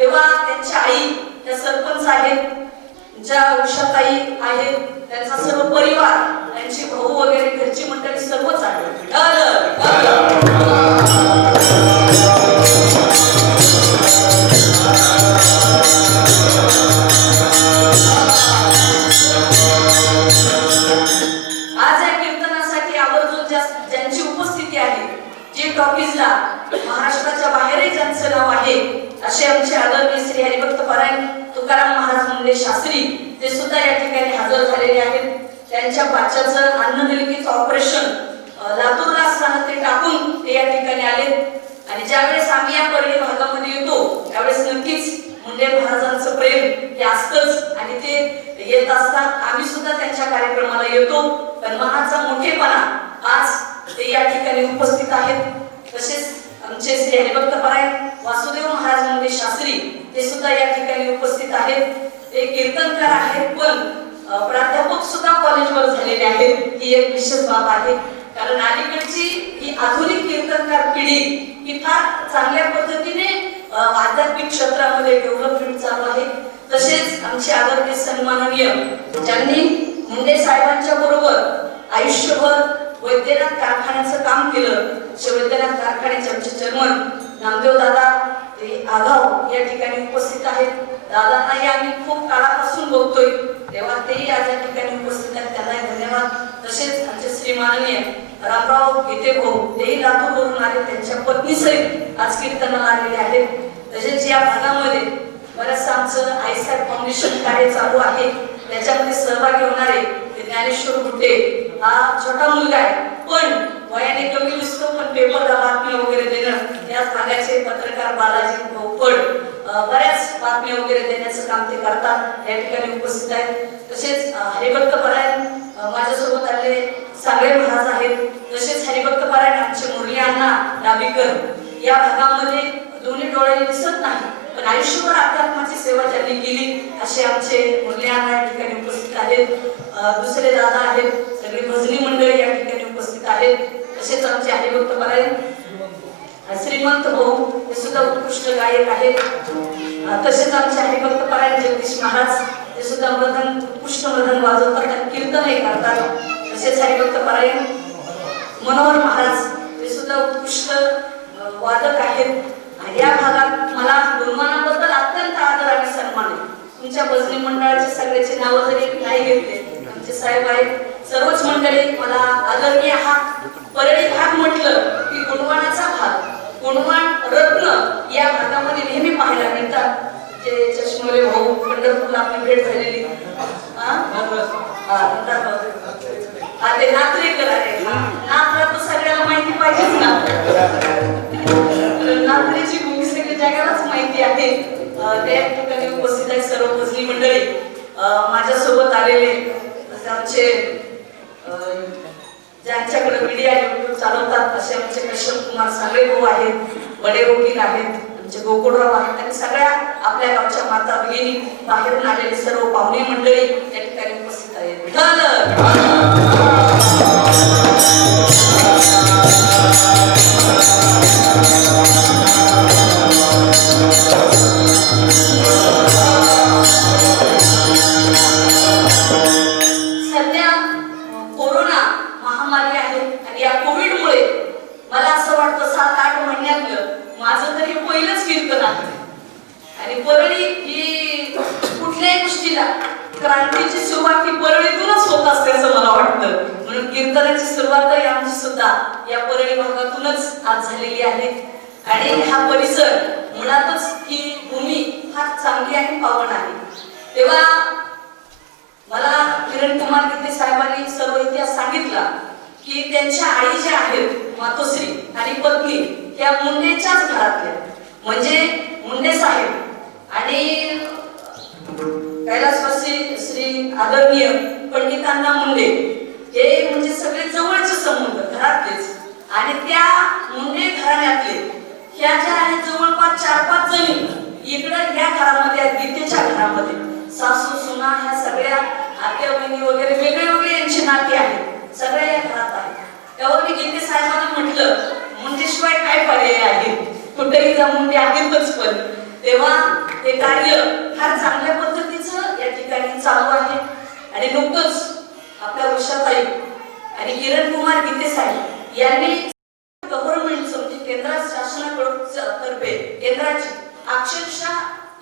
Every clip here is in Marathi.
तेव्हा त्यांच्या आई त्या सरपंच आहेत, ज्या उषाताई आहेत, त्यांचा सर्व परिवार, त्यांचे भाऊ वगैरे घरची मंडळी सर्वच आहे. आज या कीर्तनासाठी आवर्जून ज्यांची उपस्थिती आहे, जे टॉकीजला महाराष्ट्राच्या बाहेरही ज्यांचं नाव आहे, असे आमचे आदरणीय श्री हरिभक्त परायण तुकाराम महाराज मुंडे शास्त्री, ते सुद्धा या ठिकाणी हजर झालेले आहेत. त्यांच्या बाच्याचं अन्ननलिकेचं ऑपरेशन लातूरला असताना ते टाकून ते या ठिकाणी आले. आणि ज्यावेळेस आम्ही या परळी भागामध्ये येतो त्यावेळेस नक्कीच मुंडे महाराजांचं प्रेम हे असतंच आणि ते येत असतात. आम्ही सुद्धा त्यांच्या कार्यक्रमाला येतो. पण मनाचा मोठेपणा आज ते या ठिकाणी उपस्थित आहेत. तसेच आमचे श्री हरिभक्त परायण वासुदेव महाराज मुंडे शास्त्री, ते सुद्धा या ठिकाणी उपस्थित आहेत. ते कीर्तनकार आहेत, पण प्राध्यापक सुद्धा कॉलेजवर झालेले आहेत. ही एक विशेष बाब आहे, कारण अलीकडची ही आधुनिक कीर्तनकार पिढी ही फार चांगल्या पद्धतीने आध्यात्मिक क्षेत्रामध्ये डेव्हलपमेंट चालू आहे. तसेच आमचे आदरणीय सन्माननीय ज्यांनी मुंडे साहेबांच्या बरोबर आयुष्यभर वैद्यनाथ कारखान्याचं काम केलं, वैद्यनाथ कारखान्याचे आमचे चेअरमन नामदेव दादा ते आगाव या ठिकाणी उपस्थित आहेत. दादांनाही आम्ही खूप काळापासून बघतोय, तेव्हा तेही आज या ठिकाणी उपस्थित आहेत, त्यांनाही धन्यवाद. तसेच आमचे श्री माननीय रामराव गीते भाऊ, तेही लातूरवरून आले, त्यांच्या पत्नीसहित आज कीर्तनाला आलेले आहेत. तसेच या भागामध्ये बरंचसं आमचं आईसाहेब फाउंडेशन कार्य चालू आहे, त्याच्यामध्ये सहभागी होणारे ज्ञानेश्वर गुटे हा छोटा मुलगा आहे, पण वयाने कमी दिसतो, पण पेपरला बातमी वगैरे देणं याच भागाचे पत्रकार बालाजी भोपड बऱ्याच बातम्या वगैरे देण्याचं काम ते करतात, या ठिकाणी उपस्थित आहेत. तसेच हरिभक्त परायण माझ्यासोबत आलेले सांगळे महाराज आहेत. तसेच हरिभक्त परायण आमचे मुरली अण्णा डाबीकर, या भागामध्ये दोन्ही डोळ्याने दिसत नाही पण आयुष्यभर अध्यात्माची सेवा ज्यांनी केली असे आमचे मुरली अण्णा या ठिकाणी उपस्थित आहेत. दुसरे दादा आहेत, सगळी भजनी मंडळी या ठिकाणी उपस्थित आहेत. तसेच आमचे हरिभक्त परायण श्रीमंत भाऊ, ते सुद्धा उत्कृष्ट गायक आहेत. तसेच आमचे हरिभक्त परायण जगदीश महाराज, ते सुद्धा मृदंग उत्कृष्ट मृदंग वाजवतात आणि कीर्तनही करतात. तसेच हरिभक्त परायण मनोहर महाराज, ते सुद्धा उत्कृष्ट वादक आहेत. या भागात मला गुरुमानाबद्दल अत्यंत आदर आणि सन्मान आहे. तुमच्या भजनी मंडळाचे सगळ्याचे नाव जरी नाही घेतले, आमचे साहेब आहेत, सर्वच मंडळी मला आदरणीय हा परळी भाग म्हटलं की गुणवानाचा भाग, गुणवान रत्न या भागामध्ये नेहमी पाहायला मिळतात. जे चष्मोरे भाऊ, पंढरपूरला आपली भेट झालेली, ते नात्रेकर आहे. नात्रा तर सगळ्याला माहिती पाहिजेच ना, नात्रेची भूमी सगळी जगालाच माहिती आहे. त्या ठिकाणी उपस्थित आहे सर्व भजनी मंडळी. माझ्यासोबत आलेले आमचे ज्यांच्याकडे मीडिया चालवतात असे आमचे कश्यप कुमार सांगळे भाऊ आहेत, बडे वकील आहेत, आमचे गोकुळराव आहेत आणि सगळ्या आपल्या गावच्या माता भगिनी, बाहेरून आलेले सर्व पाहुणे मंडळी या ठिकाणी उपस्थित आहेत. सध्या कोरोना महामारी आहे आणि या कोविडमुळे मला असं वाटतं 7-8 महिन्यातलं माझं तरी पहिलंच कीर्तन आहे. आणि परळी ही कुठल्याही गोष्टीला क्रांतीची सुरुवात ही परळीतूनच होत असते असं मला वाटतं. म्हणून कीर्तनाची सुरुवातही आमची सुद्धा या परळी भागातूनच आज झालेली आहे. आणि हा परिसर मुळातच ही भूमी फार चांगली आणि पावन आहे. तेव्हा मला किरण कुमार गीते साहेबांनी सर्व इतिहास सांगितला की त्यांच्या आई ज्या आहेत मातोश्री आणि पत्नी त्या मुंडेच्याच घरातल्या, म्हणजे मुंडे साहेब आणि कैलासवासी श्री आदरणीय पंडितांना मुंडे हे म्हणजे सगळे जवळचे संबंध घरातलेच. आणि त्या मुंडे घराण्यातले ह्या ज्या आहेत जवळपास 4-5 जणी इकडं ह्या घरामध्ये आहेत, गीतेच्या घरामध्ये सासू सुना ह्या सगळ्या आत्या बहिणी वगैरे वेगळे वेगळे यांचे नाते आहेत, सगळ्या या घरात आहेत. त्यावर मी गीते साहेबांना म्हटलं मुंडेशिवाय काय पर्याय आहे, कुठेही जा मुंडे आहेतच. पण तेव्हा कार्य फार चांगल्या पद्धतीचं या ठिकाणी चालू आहे. आणि नुकतंच आपल्या उषाताई आणि किरण कुमार गीते साहेब यांनी गव्हर्नमेंटचं म्हणजे केंद्र शासनातर्फे केंद्राची अक्षरशः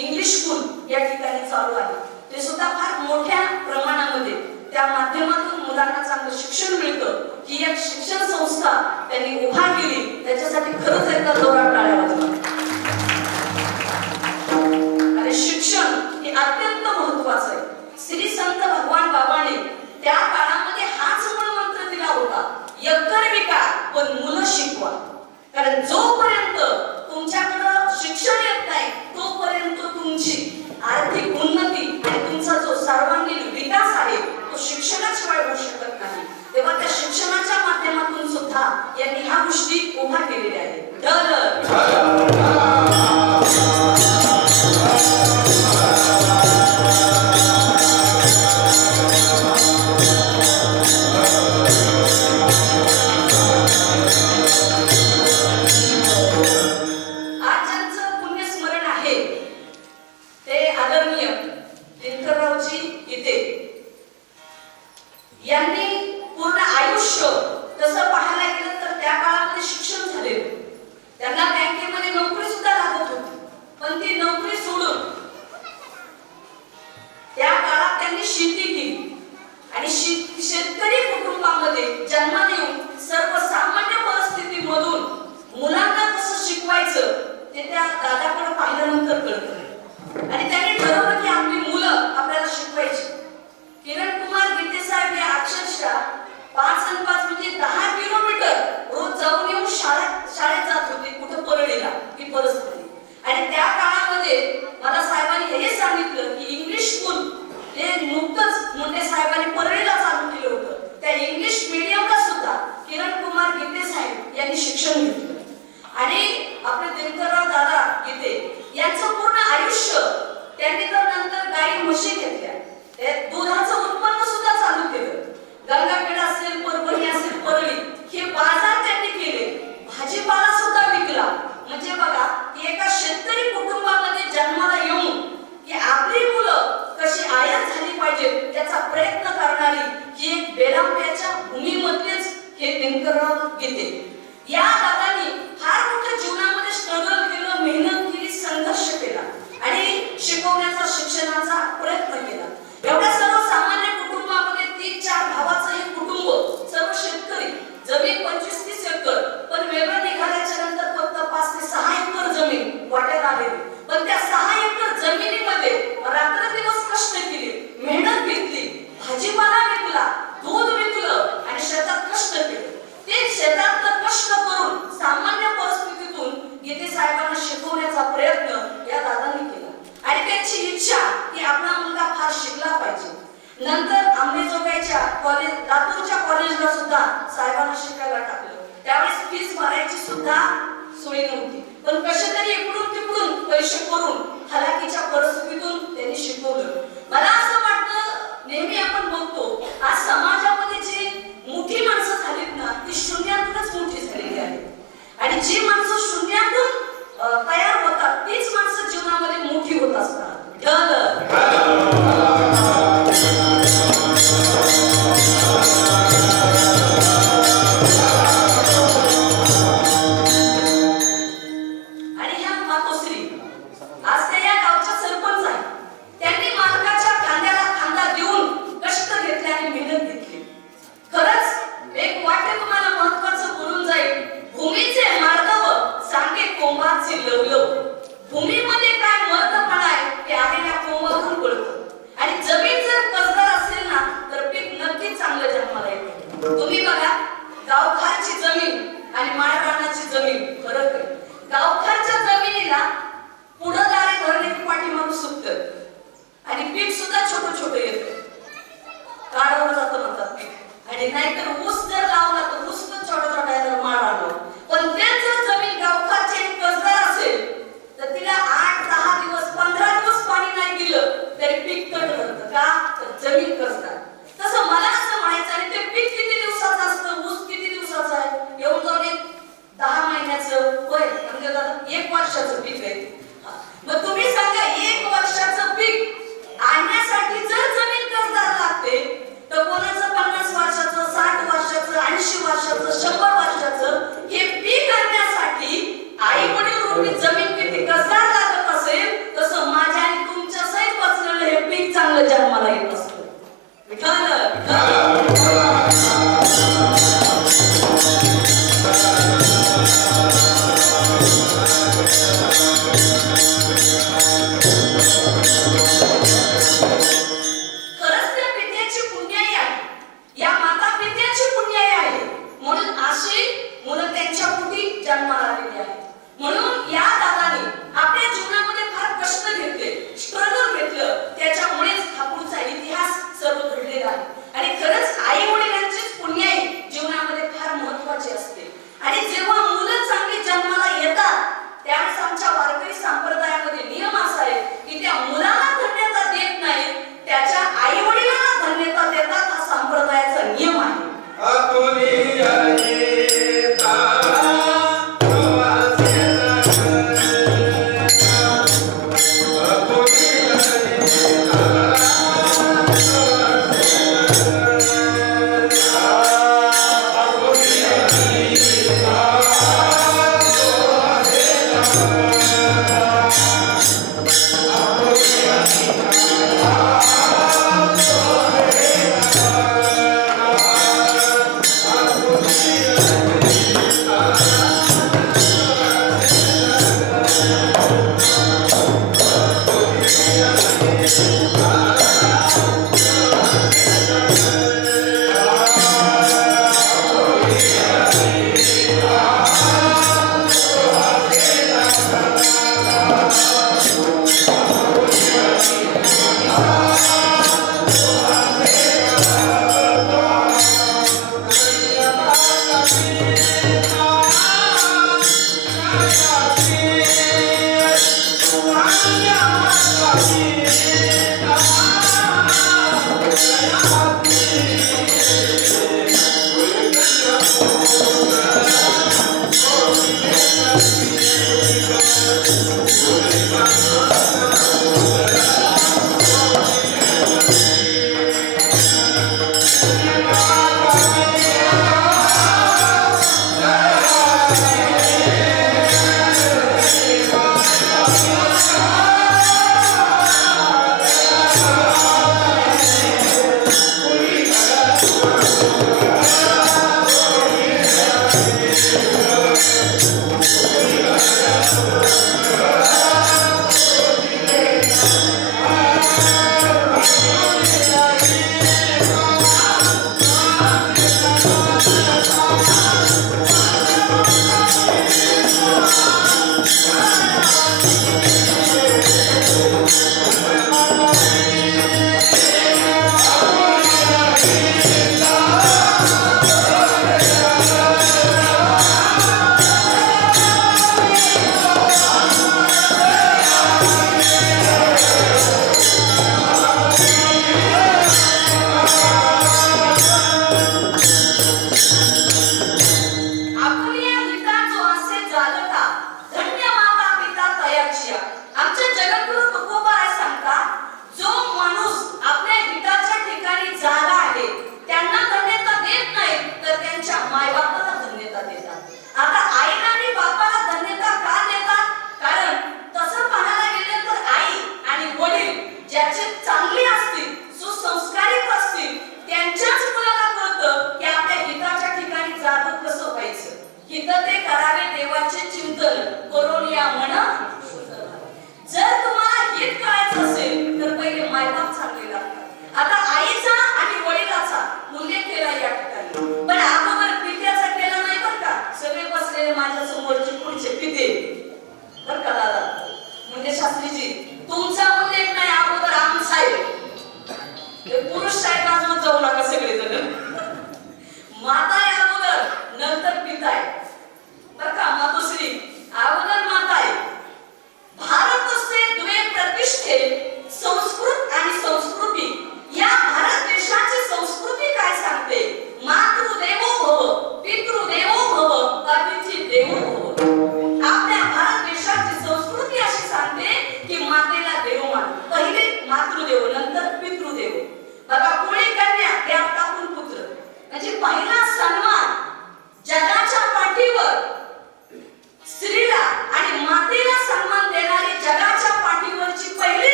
इंग्लिश स्कूल या ठिकाणी चालू आहे. ते सुद्धा फार मोठ्या प्रमाणामध्ये त्या माध्यमातून मुलांना चांगलं शिक्षण मिळतं ही एक शिक्षण संस्था त्यांनी उभा केली. त्याच्यासाठी खरंच एकदा जोरात टाळ्या वाजवा. आणि शिक्षण हे अत्यंत महत्त्वाचं आहे. श्री संत भगवान बाबाने त्या काळामध्ये हाच मूळ मंत्र दिला होता, यक्कर विका पण मुलं शिकवा. कारण जोपर्यंत तुमच्याकडं शिक्षण येत नाही तोपर्यंत तुमची आर्थिक उन्नती आणि तुमचा जो सर्वांगीण विकास आहे तो शिक्षणाशिवाय होऊ शकत नाही. तेव्हा त्या शिक्षणाच्या माध्यमातून सुद्धा यांनी ह्या गोष्टी उभा केलेल्या आहेत.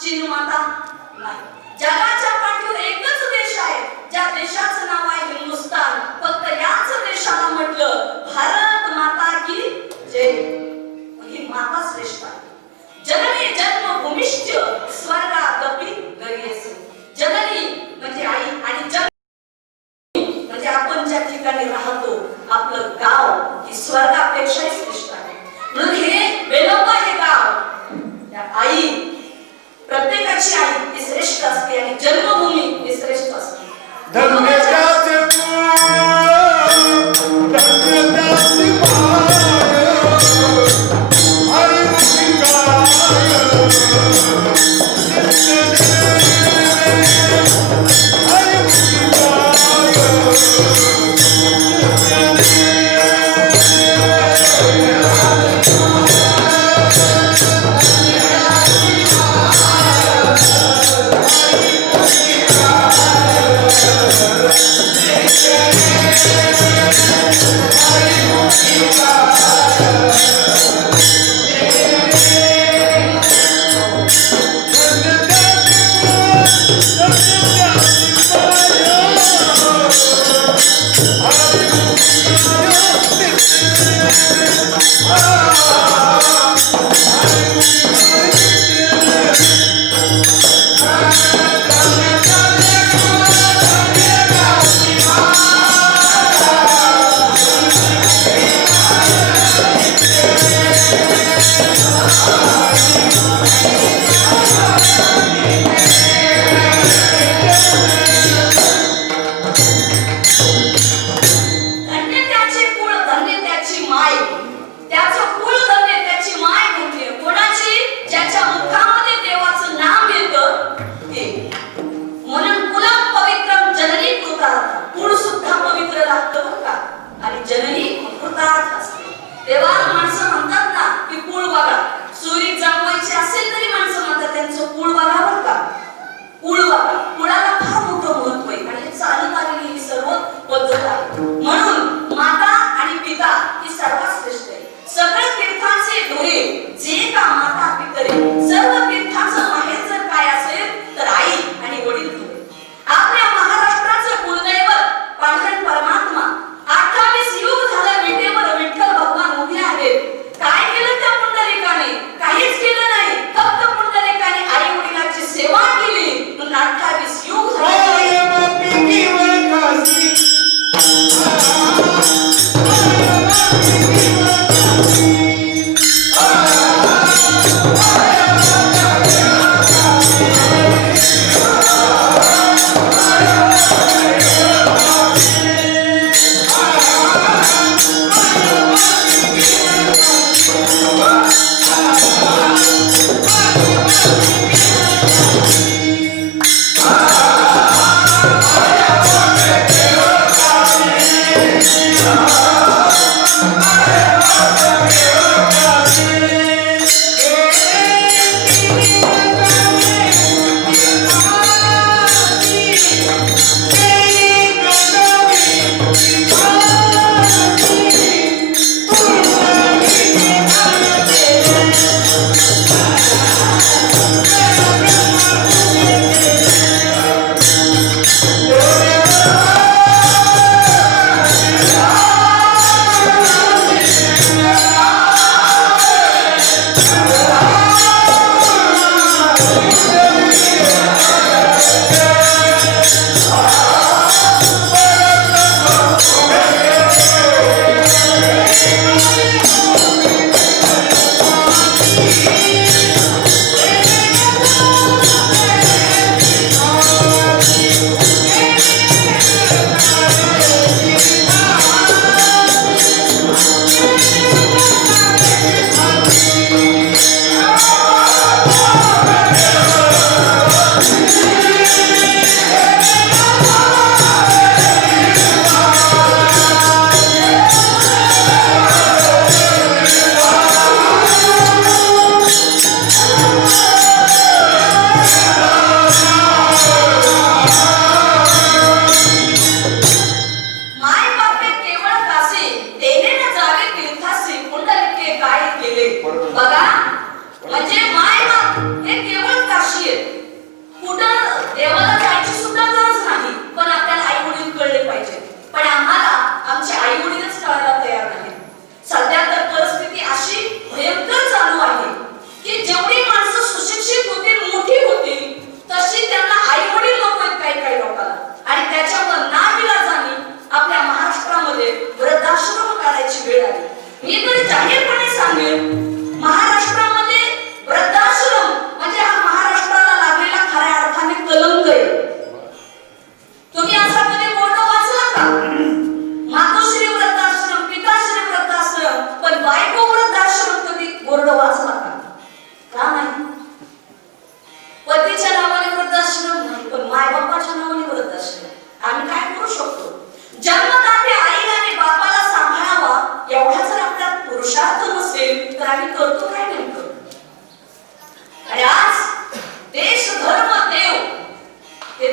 चीन माता नाही. जगाच्या पाठीवर एकच देश आहे ज्या देशाचं नाव आहे हिंदुस्तान. फक्त याच देशाला म्हटलं भारत माता की जय. ही माता श्रेष्ठ आहे. जननी जन्मभूमिश्च स्वर्गादपि गरीयसी. जननी म्हणजे आई आणि जन्म म्हणजे आपण ज्या ठिकाणी राहतो आपलं गाव ही स्वर्गापेक्षाही श्रेष्ठ आहे. म्हणून हे बेलोबा हे गाव त्या आई प्रत्येकाची आई ही श्रेष्ठ असते आणि जन्मभूमी ही श्रेष्ठ असते. धन्य त्याचे कुळ, धन्य त्याची माय, हरी मुखी गाय. हरी मुखी गाय.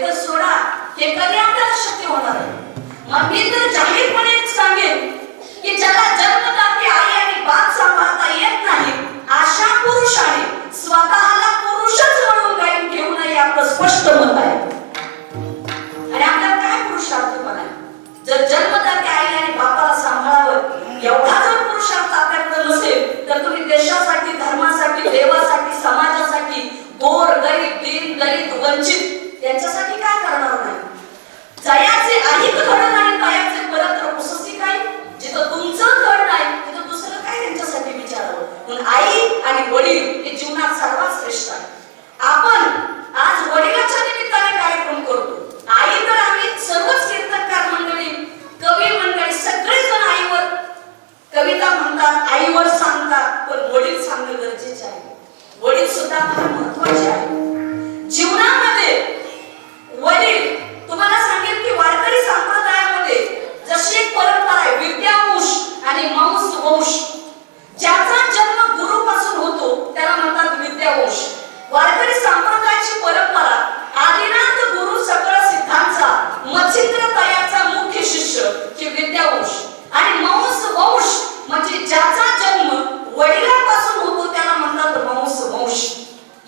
तर सोडा, हे कधी आपल्याला शक्य होणार आहे? मग मी तर जाहीरपणे सांगेन की ज्याला जन्मदाती आई आणि बाप सांभाळता येत नाही अशा पुरुषाने स्वतःला पुरुषच म्हणून गायन घेऊ नये, आपलं स्पष्ट मत आहे. आणि आपल्याला काय पुरुषार्थपणा आहे? जर जन्मदाती आई आणि बापाला सांभाळावं एवढा जर पुरुषार्थ आपल्याकडे नसेल तर तुम्ही देशासाठी, धर्मासाठी, देवासाठी, समाजासाठी, गोर गरीब, दीन दलित, वंचित यांच्यासाठी काय करणार नाही? जयाचे ऐक धड नाही, तयाचे परत्र पुससी काय? जिथं तुमचं धड नाही तिथं दुसरं काय त्यांच्यासाठी विचारावं? म्हणून आई आणि वडील हे जीवनात सर्वात श्रेष्ठ आहे. आपण आज वडिलाच्या निमित्ताने कार्यक्रम करतो. आई तर आम्ही सर्वच कीर्तनकार मंडळी, कवी मंडळी सगळेजण आईवर कविता म्हणतात, आईवर सांगतात, पण वडील सांगणं गरजेचे आहे. वडील सुद्धा फार महत्वाचे आहे जीवनामध्ये. वडील तुम्हाला सांगेन की वारकरी संप्रदायामध्ये जशी एक परंपरा आहे, विद्यावंश आणि वंश. ज्याचा जन्म गुरुपासून होतो त्याला म्हणतात विद्यावंश. वारकरी संप्रदायाची परंपरा आदिनाथ गुरु सकळ सिद्धांचा मच्छिंद्र तयाचा मुख्य शिष्य की विद्यावंश, आणि वंश म्हणजे ज्याचा जन्म वडिलांपासून होतो त्याला म्हणतात वंश.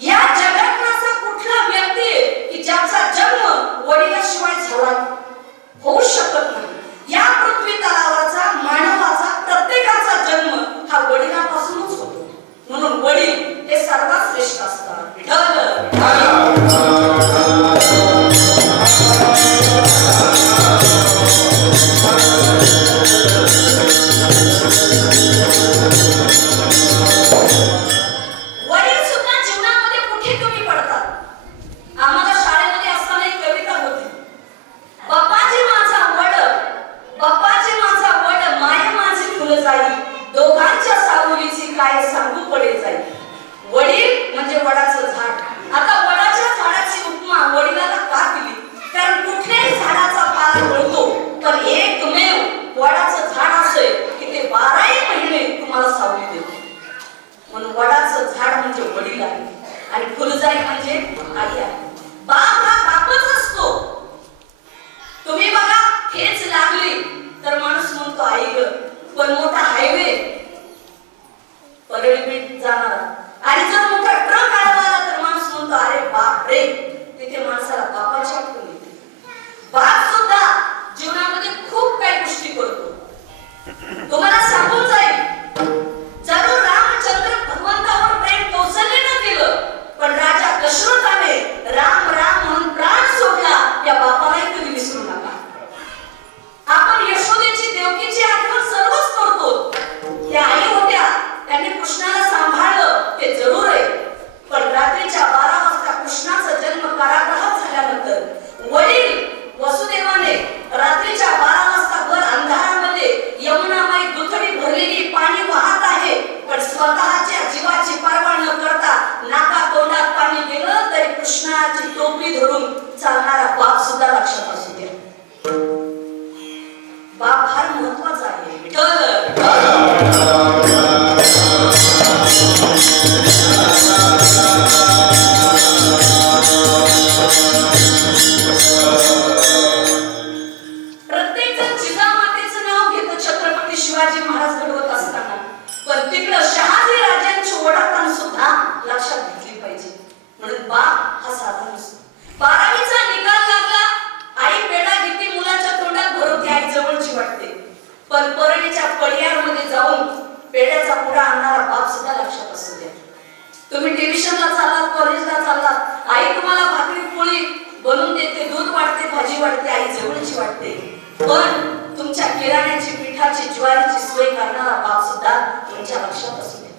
या जगात असा कुठला व्यक्ती आहे की ज्याचा जन्म वडिलाशिवाय झाला होऊ शकत नाही? या पृथ्वी तलावाचा, मानवाचा, प्रत्येकाचा जन्म हा वडिलांपासूनच होतो. म्हणून वडील हे सर्वात श्रेष्ठ असतात. दोघांच्या सावलीची काय सांगू पडे जाईल. वडील म्हणजे वडाचं झाड. आता वडाच्या झाडाची उपमा वडिलाला का दिली? कारण कुठल्याही झाडाचा पाला गळतो, पण एकमेव वडाचं झाड असेल की ते 12ही महिने तुम्हाला सावली देते. म्हणून वडाचं झाड म्हणजे वडील आहे आणि फुलजाई म्हणजे आई आहे. बाप हा बापच असतो. तुम्ही बघा, ठेच लागली तर माणूस म्हणतो आई ग, पण मोठा हायवे परळीत जाणार आणि जर मोठा ट्रक आला तर माणूस म्हणतो अरे बाप रे. तिथे माणसाला बापाची आठवण येते. बाप सुद्धा जीवनामध्ये खूप काही गोष्टी करतो. तुम्हाला सांगून जाईल, जरूर रामचंद्र भगवंतावर प्रेम कौशल्याने केलं, पण राजा दशरथाने राम राम म्हणून प्राण सोडला. या बापालाही कधी विसरू नका. आपण यशोदेची, देवकीची आठवण सर्वच करतो. त्या आई होत्या, त्यांनी कृष्णाला सांभाळलं, ते जरूर आहे. पण रात्रीच्या 12 वाजता कृष्णाचा जन्म कारागृहात झाल्यानंतर वडील वसुदेवाने रात्रीच्या 12 वाजता भर अंधारामध्ये यमुनामाई दुथडी भरलेली पाणी वाहत आहे, पण स्वतःच्या जीवाची पर्वा न करता नाका तोंडात पाणी गेलं तरी कृष्णाची टोपी धरून चालणारा बाप सुद्धा लक्षात असू द्या. बाप फार महत्वाचा आहे. प्रत्येक जण जिजामातेचं नाव घेतं छत्रपती शिवाजी महाराज घडवत असताना, पण तिकडं शहाजी राजांची ओढाताण सुद्धा लक्षात घेतली पाहिजे. म्हणून बाप हा साधा नसतो. 12वीचा निकाल लागला, आई पेढा घेते, मुलाच्या तोंडात भरवते, आई जवळची वाटते, पण परळीच्या पडियामध्ये जाऊन पेढ्याचा पुडा आणणारा बाप सुद्धा लक्षात असू द्या. तुम्ही ट्युशनला चाललात, कॉलेजला चाललात, आई तुम्हाला भाकरी पोळी बनवून देते, दूध वाटते, भाजी वाटते, आई जवळची वाटते, पण तुमच्या किराण्याची, पिठाची, ज्वारीची सोय करणारा बाप सुद्धा तुमच्या लक्षात असू द्या.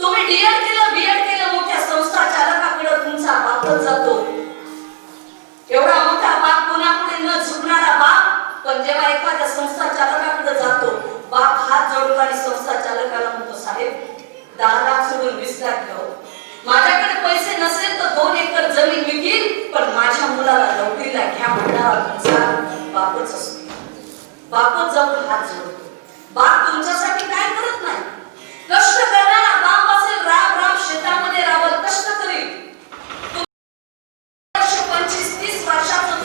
तुम्ही डीएड केलं, बीएड केलं, मोठ्या संस्था चालकाकडे तुमचा बापच जातो. एवढा मोठा बाप, कोणापुढे न झुकणारा बाप, पण जेव्हा एखाद्या संस्था चालकाकडे जातो, बाप हात जोडतो आणि संस्था चालकाला म्हणतो, साहेब 10 लाख सोडून 20 लाख घ्या. माझ्याकडे पैसे नसेल तर 2 एकर जमीन विकील, पण माझ्या मुलाला नोकरीला घ्या म्हणणारा तुमचा बापच असतो. बापच जाऊन हात जोडतो. बाप तुमच्यासाठी काय करत नाही. कष्ट करणारा बाप असेल, राम राम शेतामध्ये राबत कष्ट करील. 25-30 वर्षाचं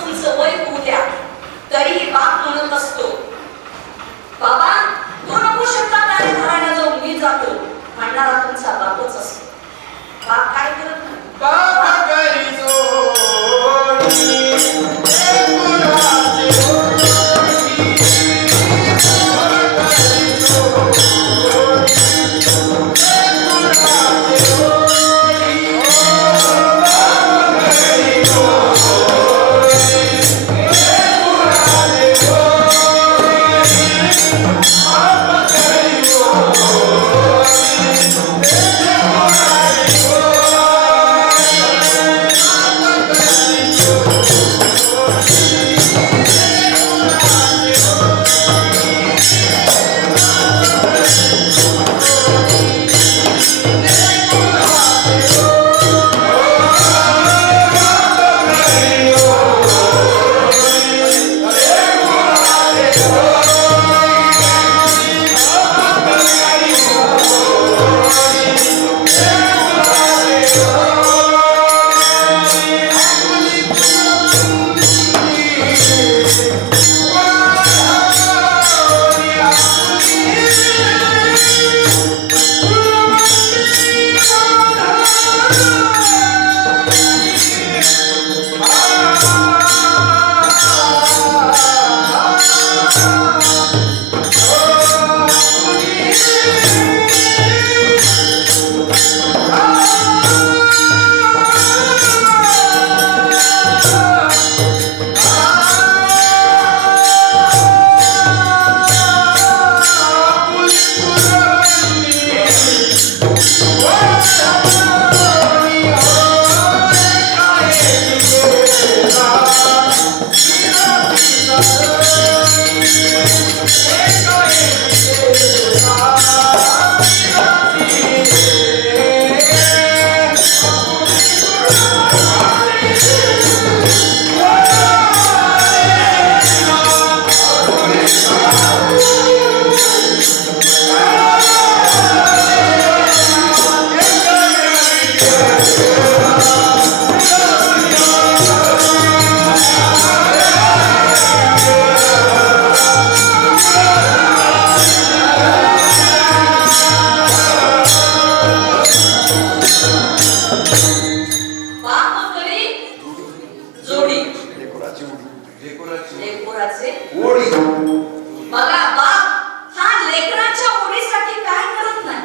बघा, बाप हा लेकराच्या ओळीसाठी काय करत नाही,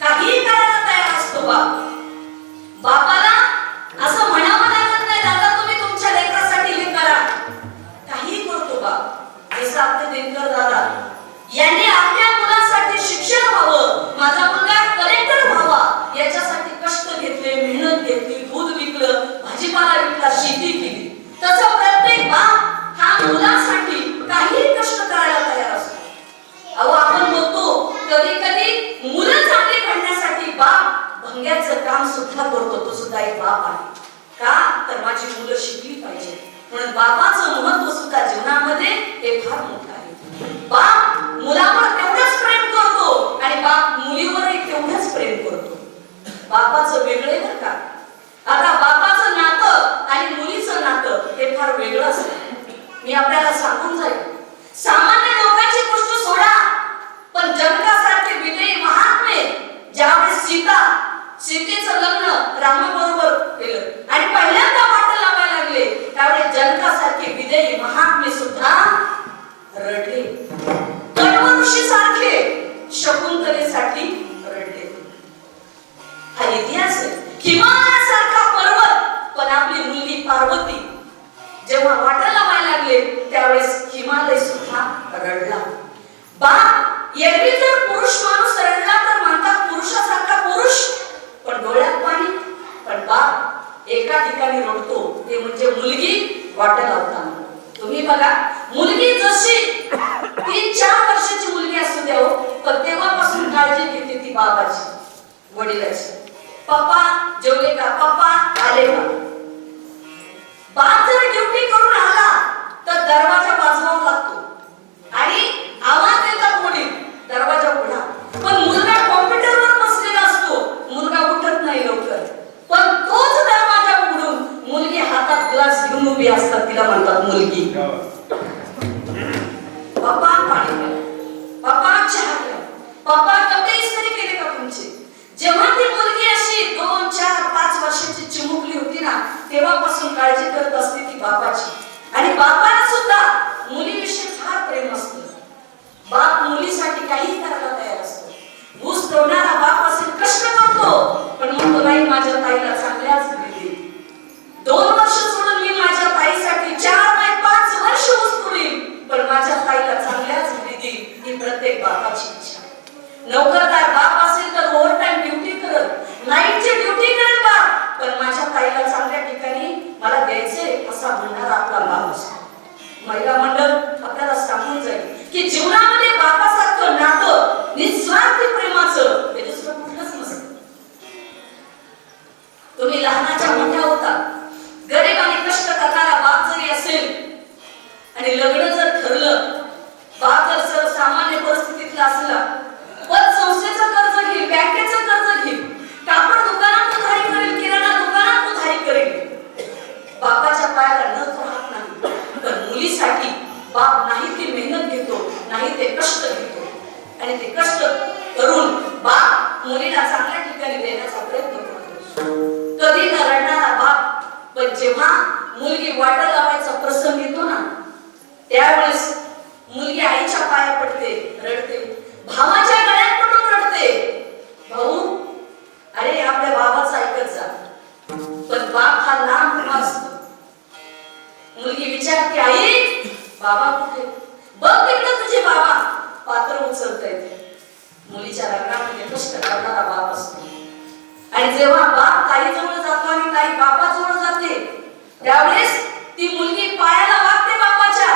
काही करायला तयार असतो बाप. बापाला असं म्हणावं लागत नाही, दादा तुम्ही तुमच्या लेकरासाठी हे करा, काही करतो बाप. जसं आपले दिनकर दादा यांनी आपल्या मुलासाठी शिक्षण व्हावं, माझा मुलगा कलेक्टर व्हावा याच्यासाठी कष्ट घेतले, मेहनत घेतली, दूध विकलं, भाजीपाला विकला, शेती केली. तसं प्रत्येक बाप हा मुलासाठी काही कष्ट करायला तयार असतो. अहो आपण बघतो कधी कधी मुलं चांगली करण्यासाठी बाप भंग्याचं काम सुद्धा करतो. तो सुद्धा एक बाप आहे. का तर माझी मुलं शिकली पाहिजे, म्हणून बापाचं महत्व सुद्धा जीवनामध्ये हे फार मोठं आहे. बाप मुलावर तेवढंच प्रेम करतो आणि बाप मुलीवरही तेवढंच प्रेम करतो. बापाचं वेगळे बरं का. आता बापाचं नातं आणि मुलीचं नातं हे फार वेगळं असतं. मी आपल्याला सांगून जाईल, सामान्य लोकांची गोष्ट सोडा, पण जनकासारखे विनयी महात्मे ज्यावेळेस सीतेचं लग्न रामाबरोबर केलं आणि पहिल्यांदा वाट लावायला लागले, त्यावेळेस जनकासारखे विनयी महात्मे सुद्धा रडले. कण्व ऋषी सारखे शकुंतलेसाठी रडले. हा इतिहास आहे. हिमालयासारखा पर्वत, पण आपली मुलगी पार्वती जेव्हा वाटा लावायला लागले त्यावेळेस हिमालय सुद्धा रडला. बाप एरवी जर पुरुष माणूस रडला तर म्हणतात पुरुषासारखा पुरुष, पण डोळ्यात पाणी. पण बाप एका ठिकाणी रडतो, ते म्हणजे मुलगी वाटा लावताना. तुम्ही बघा, मुलगी जशी 3-4 वर्षाची मुलगी असू द्या, पण तेव्हापासून काळजी घेते ती बाबाची, वडिलाची. पप्पा जेवले का, पप्पा आले का. बाप जर ड्युटी करून आला तर दरवाजा वाजवावा लागतो आणि आवाज देतात वडील दरवाजा उघडा. पण मुलगा कॉम्प्युटरवर बसलेला असतो, मुलगा उठत नाही लवकर, पण तोच दरवाजा उघडून मुलगी हातात ग्लास घेऊन उभी असतात, तिला म्हणतात मुलगी. पप्पा पाणी प्या, पप्पा चहा प्या, पप्पा कपडे इस्त्री केले का तुमचे. जेव्हा ती मुलगी अशी 2, 4, 5 वर्षाची चिमुकली होती ना, तेव्हापासून काळजी करत असते ती बापाची. आणि बापाला सुद्धा मुलीविषयी फार प्रेम असतं. बाप मुलीसाठी काही करायला तयार असतो. ऊस तोडणारा बाप असेल, कष्ट करतो, पण म्हणतो नाही माझ्या ताईला चांगल्याच घरी दे. 2 वर्ष सोडून मी माझ्या ताईसाठी 4 नाही 5 वर्ष ऊस तोडीन, पण माझ्या ताईला चांगल्याच घरी देईन, ही प्रत्येक बापाची इच्छा. नोकरदार बाप असेल तर ओव्हरटाइम ड्युटी करत, नाईटची ड्युटी करत बाप, पण माझ्या ताईला चांगल्या ठिकाणी मला द्यायचे असा म्हणणारा आपला बाप असतो. महिला मंडळ आपल्याला सांगून जाईल की जीवनामध्ये बापासारखं नातं, निस्वार्थी प्रेमाचं हे दुसरं कुठलंच नसतं. तुम्ही लहानाच्या मोठ्या होता, गरीब आणि कष्ट करणारा बाप जरी असेल आणि लग्न जर ठरलं, बाप जर सर्वसामान्य परिस्थितीतला असला, पण संस्थेचं कर्ज घेईल, बँकेचं कर्ज घेईल, कापड दुकानात उधारी करेल, किराणा दुकानात उधारी करेल, बापाच्या पायाला न राहत नाही. पण मुलीसाठी बाप नाही ती मेहनत घेतो, नाही ते कष्ट घेतो आणि ते कष्ट करून बाप मुलीला चांगल्या ठिकाणी देण्याचा प्रयत्न करतो. कधी न रडणारा बाप, पण जेव्हा मुलगी वाटा लावायचा प्रसंग येतो ना, त्यावेळेस मुलगी आईच्या पाया पडते, रडते, भावाच्या गळ्यात पडून रडते. भाऊ अरे आपल्या बाबाचं ऐकत जा. पण बाप हा लांब उभा असतो. मुलगी विचारते आई बाबा कुठे, बघ तिकडे तुझे बाबा, पात्र उचलता येते. मुलीच्या लग्नामध्ये कष्ट करणारा बाप असतो. आणि जेव्हा बाप ताईजवळ जातो आणि ताई बापाजवळ जाते, त्यावेळेस ती मुलगी पायाला वागते बापाच्या,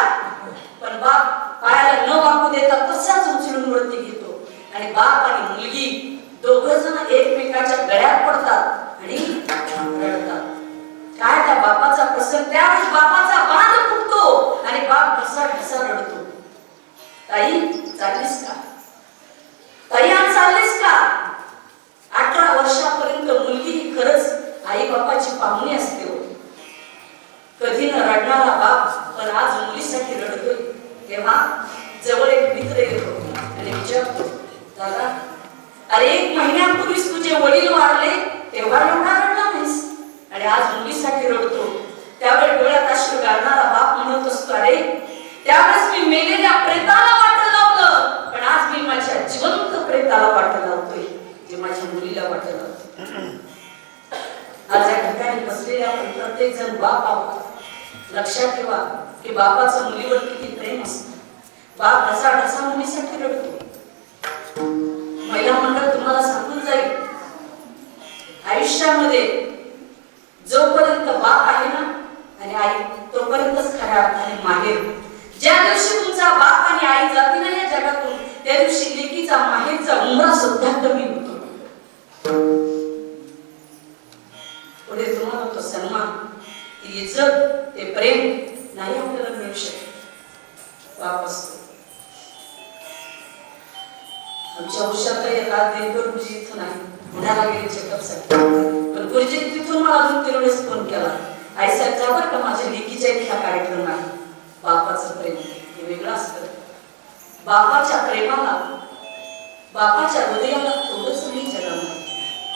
पण बाप पायाला न वाकू देता तसाच उचलून वरती घेतो आणि बाप आणि मुलगी दोघं जण एकमेकाच्या गळ्यात पडतात आणि रडतात. काय त्या बापाचा प्रसंग, त्यावेळेस बापाचा बांध फुटतो आणि बाप ढसा ढसा रडतो. ताई चाललीस का, ताई आज चाललीस का. 18 वर्षापर्यंत मुलगी ही खरंच आई बापाची पाहुणी असते हो. कधी न रडणारा बाप पण आज मुलीसाठी रडतोय. तेव्हा जवळ एक मित्र येतो आणि विचारतो, दादा अरे 1 महिन्यापूर्वीच तुझे वडील वारले, तेव्हा एवढा रडला नाहीस आणि आज मुलीसाठी रडतो. त्यावेळी डोळ्यात अश्रू गाळणारा बाप म्हणत असतो, अरे त्यावेळेस मी मेलेल्या जर बाप आहोत, लक्षात ठेवा की बापाचं मुलीवर किती प्रेम असतं. बाप ढसा मुलीसाठी रडतो. महिला मंडळ तुम्हाला सांगून जाईल, आयुष्यामध्ये जोपर्यंत बाप आहे ना आणि आई, तोपर्यंतच खऱ्या अर्थाने माहेर. ज्या दिवशी तुमचा बाप आणि आई जाती ना या जगातून, त्या दिवशी लेकीचा माहेरचा उमरा सुद्धा कमी होतो. पुढे तुम्हाला तो सन्मान, ती इज्जत, ते प्रेम नाही आपल्याला मिळू शकत. बाप असतो. आमच्या उशात एका देवगुरुजी इथून आहे, पुण्याला गेले चेकअपसाठी. पण गुरुजी तिथून मला अजून 3 वेळेस फोन केला, आई साहेब जा बरं का, माझ्या लेकीच्या इथला कार्यक्रम आहे. बापाचं प्रेम हे वेगळं असतं. बापाच्या प्रेमाला, बापाच्या हृदयाला थोडंच नाही जगामध्ये.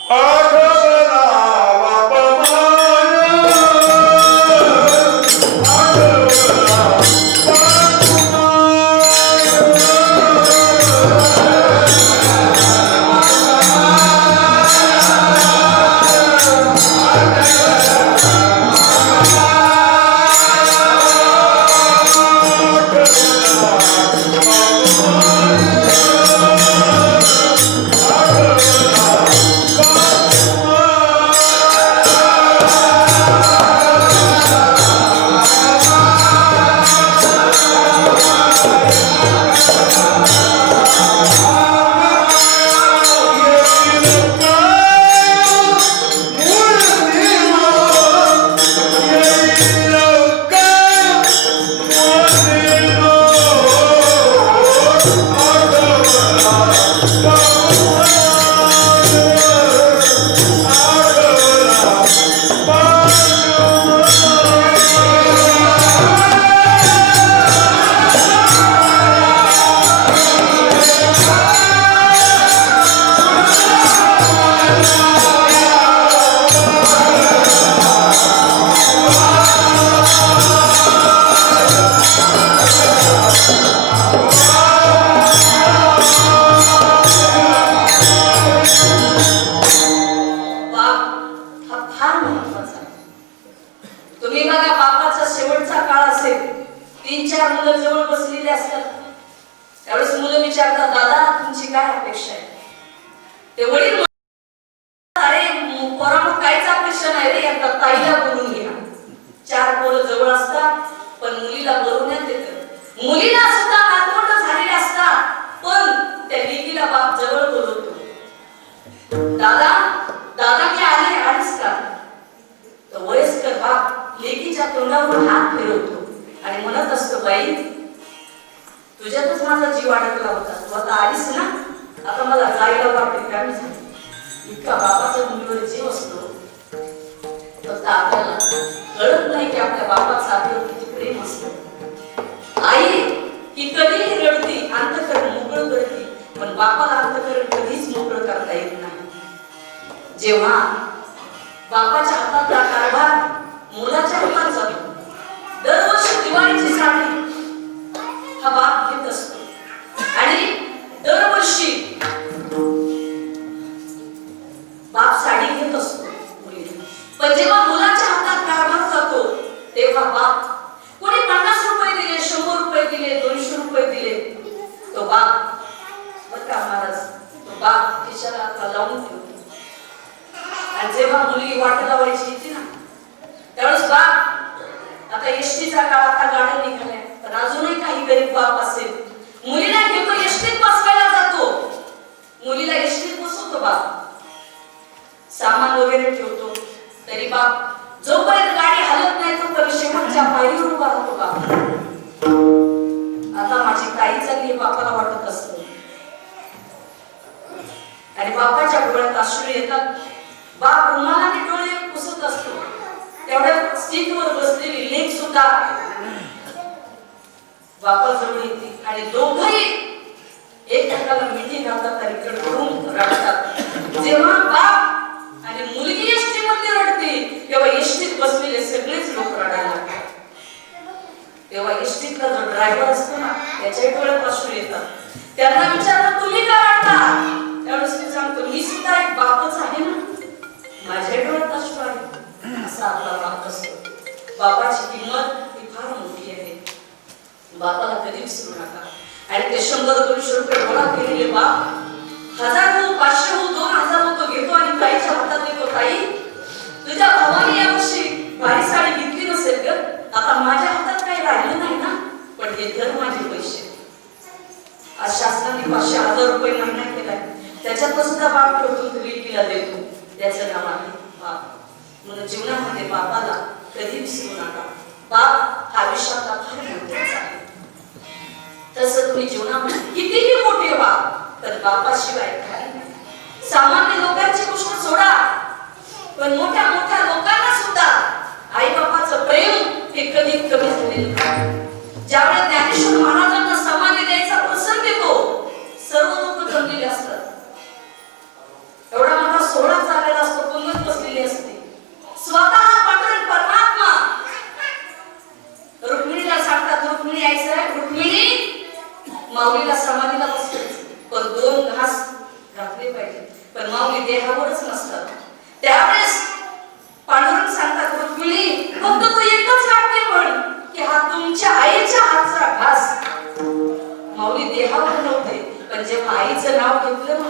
आठवला बाप माया, आठवला बाप माझ्या डोळ्यात अश्रू आहे असा आपला बाप असतो. बापाची किंमत ही फार मोठी आहे. बापाला कधी विसरू नका. आणि ते 100-200 रुपये गोळा केलेले बाप 1000 हो, 500 हो, 2000 हो तो घेतो आणि ताईच्या हातात देतो. ताई, तुझ्या भावाने यावर्षी भारी साडी घेतली नसेल ग, आता माझ्या हातात काही राहिलं नाही ना, पण हे घर माझे पैसे. आज शासनाने 500-1000 रुपये महिना केलाय, त्याच्यात सुद्धा बाप ठेवून लेकीला देतो. त्याचं नाव आहे बाप. म्हणून जीवनामध्ये बापाला कधी विसरू नका. बाप हा आयुष्यातला फार महत्त्वाचा आहे. तसं तुम्ही जीवनामध्ये कितीही मोठे व्हा, तर बापाशिवाय काही नाही. सामान्य लोकांची गोष्ट सोडा, पण मोठ्या मोठ्या लोकांना सुद्धा आई बापाचं प्रेम हे कधी कमी झालेलं नाही. ज्यावेळेस ज्ञानेश्वर महाराजांना समाधी द्यायचा प्रसंग येतो, सर्व लोक जमलेले असतात. एवढा मोठा सोहळा चाललेला असतो, पंगत बसलेली असते. स्वतः पांडुरंग परमात्मा रुक्मिणीला सांगतात, रुक्मिणी यायचं, रुक्मिणी माऊलीला समाधीला बसवायचं, पण 2 घास घातले पाहिजे. पण माऊली देहावरच नसतात. त्यावेळेस पांडुरंग सांगतात, रुक्मिणी फक्त तू एकच वाक्य म्हण की हा तुमच्या आईच्या हातचा घास. माऊली देहावर नव्हते, पण जेव्हा आईचं नाव घेतलं ना,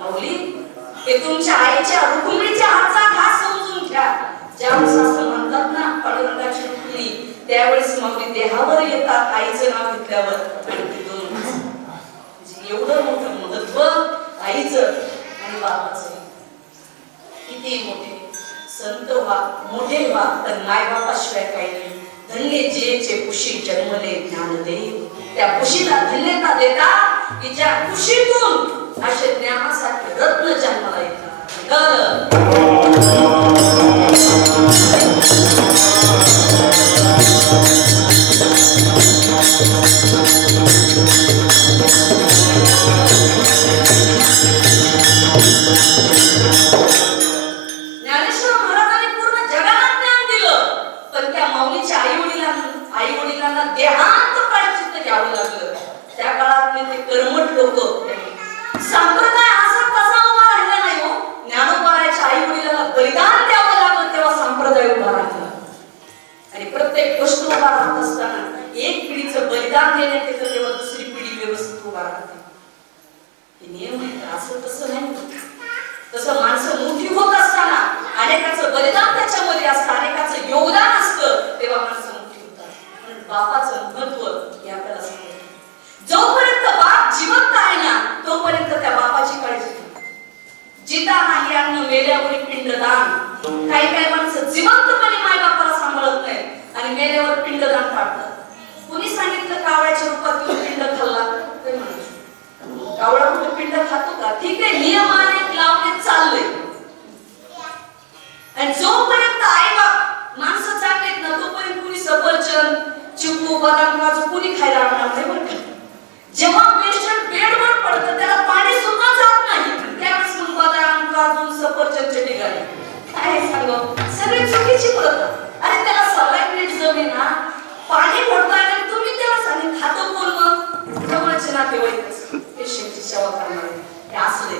माऊली ते तुमच्या आईच्या रुक्मिणीच्या हातचा घास समजून घ्या. ज्यावेळेस असं म्हणतात ना पांडुरंगाची रुक्मिणी, त्यावेळेस माऊली देहावर येतात आईचं नाव घेतल्यावर. आणि ते 2 घास, म्हणजे एवढं मोठं महत्व आईचं आणि बापाचं. किती मोठे संत व्हा, मोठे व्हा, तर माय बापाशिवाय काही नाही. धन्य जेचे कुशी जन्मले ज्ञानदेव, त्या कुशीला धन्यता देता की ज्या कुशीतून असे ज्ञानासारखे रत्न जन्माला येतात. ज्ञानेश्वर महाराजांनी पूर्ण जगाला ज्ञान दिलं, पण त्या माऊलीच्या आई वडिलांना देहांत प्रायश्चित्त घ्यावं लागलं. त्या काळातले ते कर्मठ लोक, संप्रदाय असा कसा उभा राहिला नाही हो. ज्ञानोबाच्या आई वडिलांना बलिदान द्यावं लागलं, तेव्हा संप्रदाय उभा राहिला. आणि प्रत्येक गोष्ट उभा राहत असताना एक पिढीचं बलिदान देण्यात येतं, तेव्हा दुसरी पिढी व्यवस्थित उभा राहते. हे नियम आहे, असं तसं नाही. तसं माणसं मोठी होत असताना अनेकाचं बलिदान त्याच्यामध्ये असतं, अनेकाचं योगदान असतं, तेव्हा माणसं मोठी होतात. म्हणून बापाचं महत्व हे आपल्याला समजतं. जोपर्यंत बाप जिवंत आहे ना, तोपर्यंत त्या बापाची काळजी घ्या. जिता नाही अन्न मेल्यावर पिंडदान. काही माणसं जिवंतपणे माय बापाला सांभाळत नाही आणि मेल्यावर पिंडदान पाडतात. कुणी सांगितलं कावळ्याच्या रूपात तुम्ही पिंड खाल्ला? ते म्हणतात कावळा कुठे पिंड खातो का? ठीक आहे, नियमाने लावणे चाललंय. आणि जोपर्यंत आई बाप माणसं चांगले आहेत ना, तोपर्यंत कुणी सफरचंद, चिकू, बदाम, काजू कुणी खायला आणणार नाही बरं का. जेव्हा पेशंट बेडवर पडतं, त्याला पाणी सुद्धा जात नाही, त्यावेळेस मग बदाम, काजू, सफरचंदचे ठिकाणी काय सांगू, सगळी चुकीची प्रथा. अरे त्याला सवय नीट जमे ना, पाणी पडताय आणि तुम्ही त्याला सांगितलं खातो कोण? मग जवळचे नातेवाईकच पेशंटची सेवा करणारे हे असले.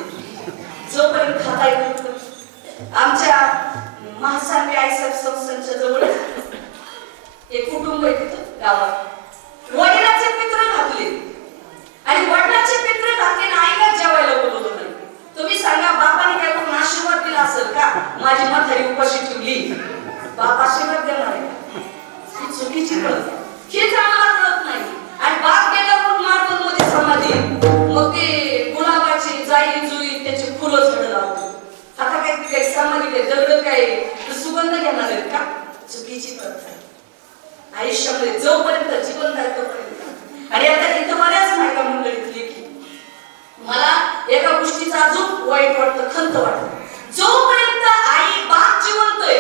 जोपर्यंत खाता येत आमच्या महासांगी आईसाहेब संस्थांच्या जवळच एक कुटुंब आहे तिथं गावात. वडिलाचे पित्र घातले आणि वडिलाचे पित्र घातले आणि आईला जेवायला बोलवलं नाही. तुम्ही सांगा बापाने काय करून आशीर्वाद दिला असेल का? माझी म्हातारी उपाशी ठेवली, बाप आशीर्वाद देणार आहे? ही चुकीची प्रथा, हेच आम्हाला कळत नाही. आणि बाप गेल्यावर मार्बल मध्ये समाधी, मग ते गुलाबाची जाई जुई त्याचे फुलं झाड लावतो. आता काय समाधी काय दगड काय सुगंध घेणार आहेत का? चुकीची प्रथा आहे. आयुष्यामध्ये जोपर्यंत जिवंत आहे तोपर्यंत. आणि आता इथं बऱ्याच महिला मंडळीतली की मला एका गोष्टीचं अजून वाईट वाटतं, खंत वाटतं. जोपर्यंत आई बाप जिवंत आहे,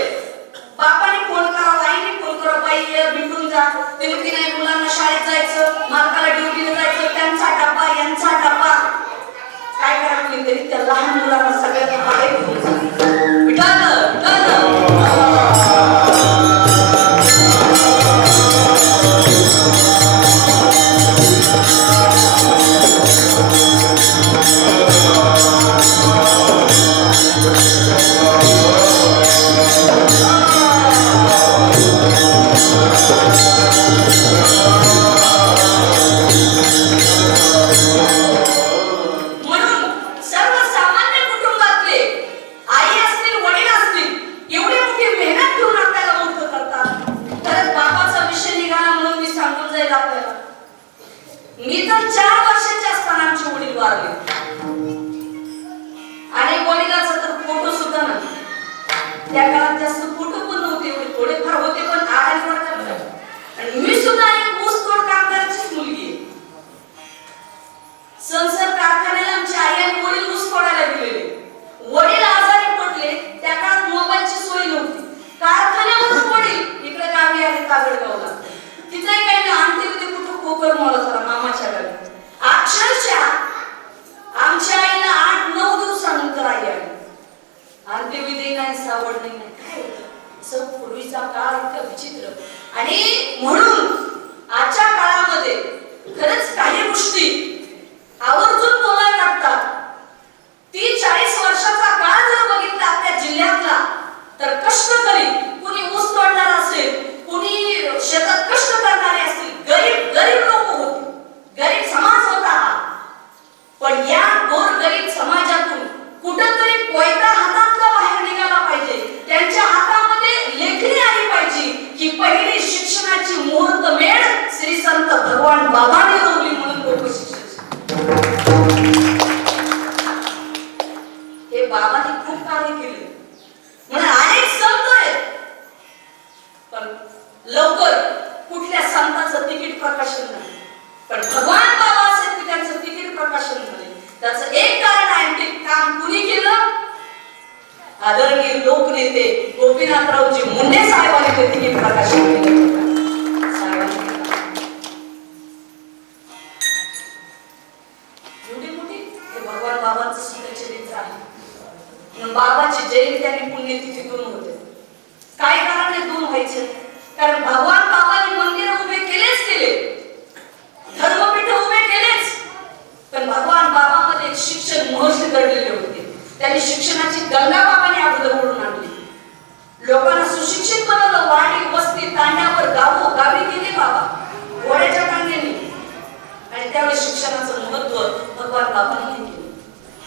बापाने फोन करावा, आईने फोन करावा, बाई भेटून जा, ते की नाही मुलांना शाळेत जायचं, मालकाला ड्युटीला जायचं, त्यांचा डबा यांचा डबा, काय करावं तरी त्या लहान मुलांना सगळ्यांना बाहेर घेऊन जा. आणि म्हणून आजच्या काळामध्ये खरंच काही गोष्टी आवर्जून बोलायला लागतात. 30-40 वर्षाचा काळ जर बघितला आपल्या जिल्ह्यातला तर कष्टकरी, कुणी ऊस तोडणारा असेल, कुणी शेतात कष्ट करणारे असतील, गरीब गरीब लोक होते, गरीब समाज होता हा. पण या गोरगरीब समाजातून कुठंतरी कोयता हातातला बाहेर निघाला पाहिजे. त्यांच्या हातामध्ये लेखणी आली पाहिजे की पहिली शिक्षणाची मुहूर्तमेढ श्री संत भगवान बाबांनी लावली म्हणून लोक शिक्षण. हे बाबांनी खूप कार्य केले म्हणून अनेक संत आहेत. पण लवकर कुठल्या संतांचं तिकीट प्रकाशन नाही, पण भगवान बाबा असेल की त्यांचं तिकीट प्रकाशन झाले. त्याचं एक कारण आहे, ते काम कुणी केलं? आदरणीय लोकनेते गोपीनाथरावजी मुंडे साहेबांनी ते तिकीट प्रकाशन केलं. एवढी मोठी हे भगवान बाबांचं सुद्धा चरित्र आहे. म्हणून बाबाची जयंती आणि पुण्यतिथी दोन होते. काय कारण आहे दोन व्हायचे? कारण भगवान बाबांनी मंदिर उभे केलेच केले, धर्मपीठ उभे केलेच, पण भगवान बाबांमध्ये एक शिक्षण महर्षी घडलेले होते. त्यांनी शिक्षणाची गंगा बाबांनी अगोदर ओढून आणली, लोकांना सुशिक्षित बनवलं. वाडी वस्ती तांड्यावर गावी गेले बाबा घोड्याच्या कांड्याने, आणि त्यावेळी शिक्षणाचं महत्व भगवान बाबांनी केलं.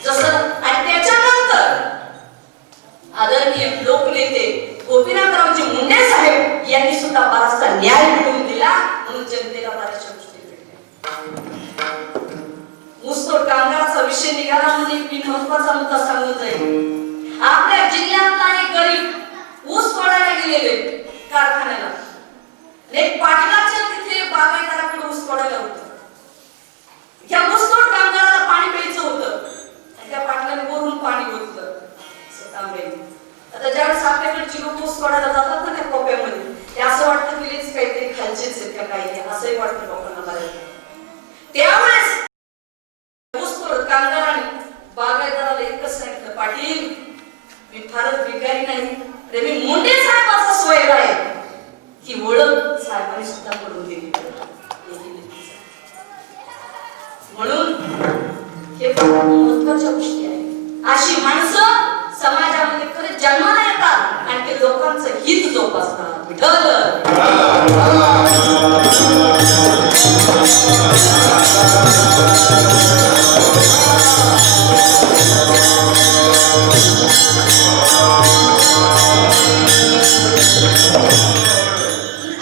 जसं आणि त्याच्यानंतर आदरणीय लोकनेते गोपीनाथरावजी मुंडे साहेब यांनी सुद्धा बराचसा न्याय मिळवून दिला, म्हणून जनतेला बऱ्याचशा गोष्टी भेटल्या. ऊसतोड कामगाराचा विषय निघाला म्हणजे मी महत्वाचा मुद्दा सांगून जाईल. आपल्या जिल्ह्यातला एक गरीब ऊस तोडायला गेलेले कारखान्याला, एक पाटलाच्या तिथे बागायतदाराकडे ऊस तोडायला होतं. या ऊसतोड कामगाराला पाणी प्यायचं होतं, त्या पाटलाने वरून पाणी ओतलं तांब्याने. आता ज्यावेळेस आपल्याकडची लोक ऊस तोडायला जातात ना त्या कोप्यामध्ये, ते असं वाटतं की लेच काहीतरी खालचेच आहेत का काही, असंही वाटतं लोकांना बऱ्याच. त्यावेळेस ऊसतोड कामगाराने बागायतदाराला एकच सांगितलं, पाटील मी फारच भिकारी नाही रे, मी मुंडे साहेबाचा सोयरा आहे. ही ओळख साहेबांनी सुद्धा करून दिली. म्हणून हे महत्वाच्या गोष्टी आहेत. अशी माणसं समाजामध्ये खरं जन्माला येतात आणि ते लोकांचं हित जोपासतात. विठ्ठल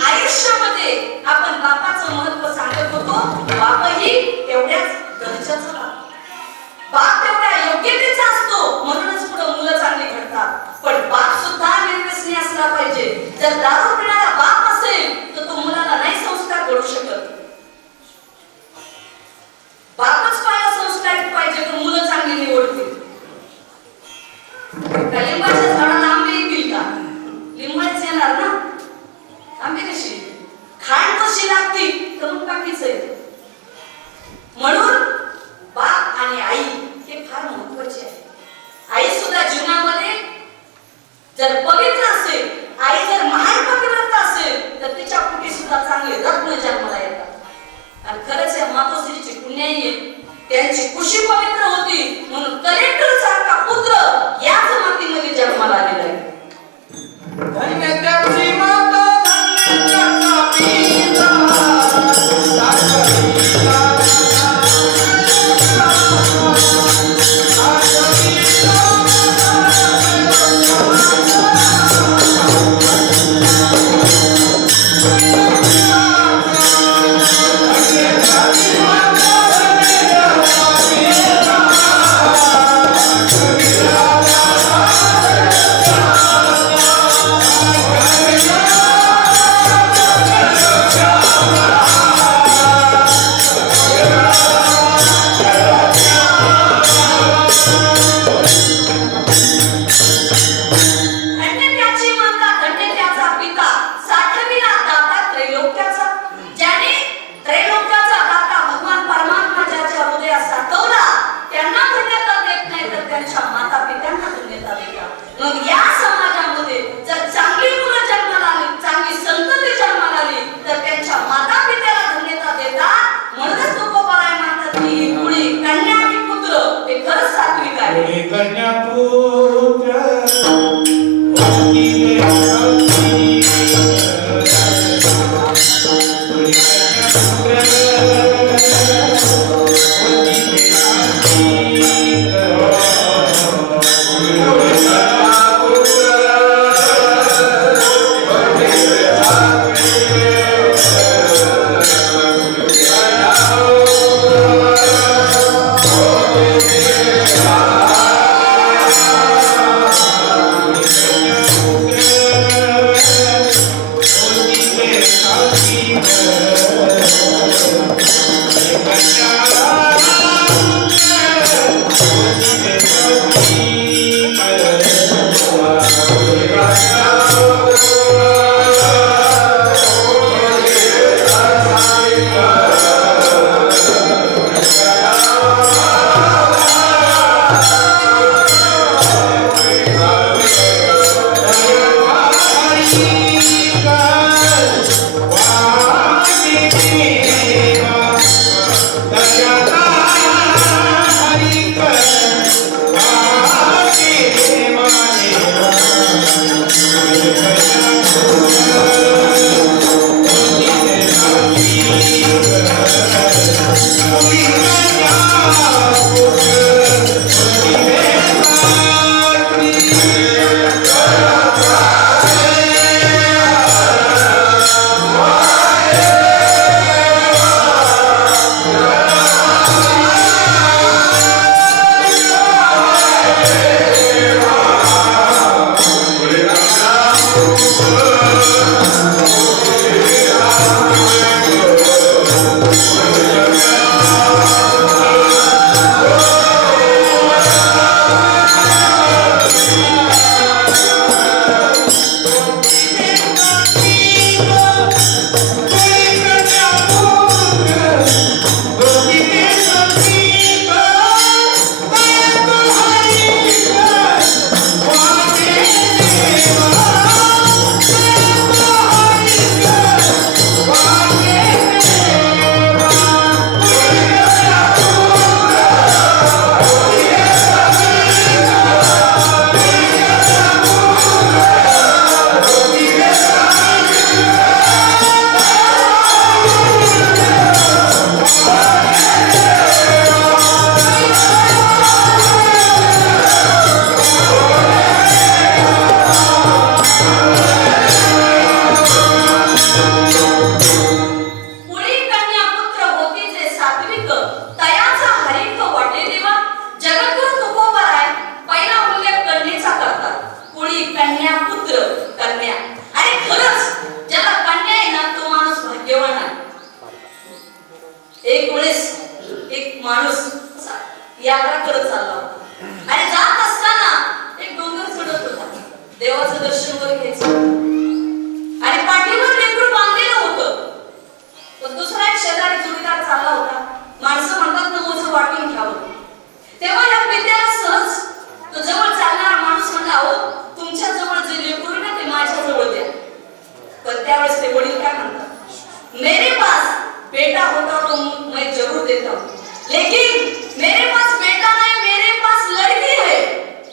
आयुष्यामध्ये आपण बापाचं महत्व सांगत होतो. बापही तेवढ्याच गरजेचा, बाप तेवढ्या योग्यतेचा असतो, म्हणूनच पुढे मुलं चांगली घडतात. पण बाप सुद्धा निर्व्यसनी असला पाहिजे. जर दारू पिणारा बाप असेल तर तो मुलाला नाही संस्कार घडू शकत. बापच पहिला संस्कारित पाहिजे तर मुलं चांगली निवडतील. लिंबाच्या झाडाला आंबे येतील का? लिंबाच येणार ना. आंबे कशी खाण कशी लागती तर मग बाकीच आहे. म्हणून बाप आणि आई हे फार महत्वाचे आहे. आई सुद्धा जीवनामध्ये जर पवित्र असेल, आई जर महान पवित्रता असेल तर तिच्या पोटी सुद्धा चांगले रत्न जन्माला येतात. आणि खरंच या मातोश्रीची पुण्याई आहे, त्यांची कुशी पवित्र होती म्हणून कलेक्टर सारखा पुत्र याच मातीमध्ये जन्माला आलेला आहे. धन्य त्याची माता, धन्य त्याचा पिता, Yeah. यात्रा करत चालला होता आणि जात असताना एक डोंगर चढत होता. देवाचं दर्शन वगैरे घ्यायचं आणि पाठीवर लेकरू बांधलेलं होतं. पण दुसरा एक शेजारी जोडीदार चालला होता. माणसं म्हणतात ना ओझं वाटून घ्यावं. तेव्हा या पित्याला सहज तो जवळ चालणारा माणूस म्हणला, अहो तुमच्या जवळ जे लेकरू ना ते माझ्या जवळ द्या. पण त्यावेळेस ते वडील काय म्हणतात, मेरे पास बेटा होता तो मैं जरूर देता हूँ, लेकिन मेरे पास बेटा नहीं, मेरे पास लड़की है.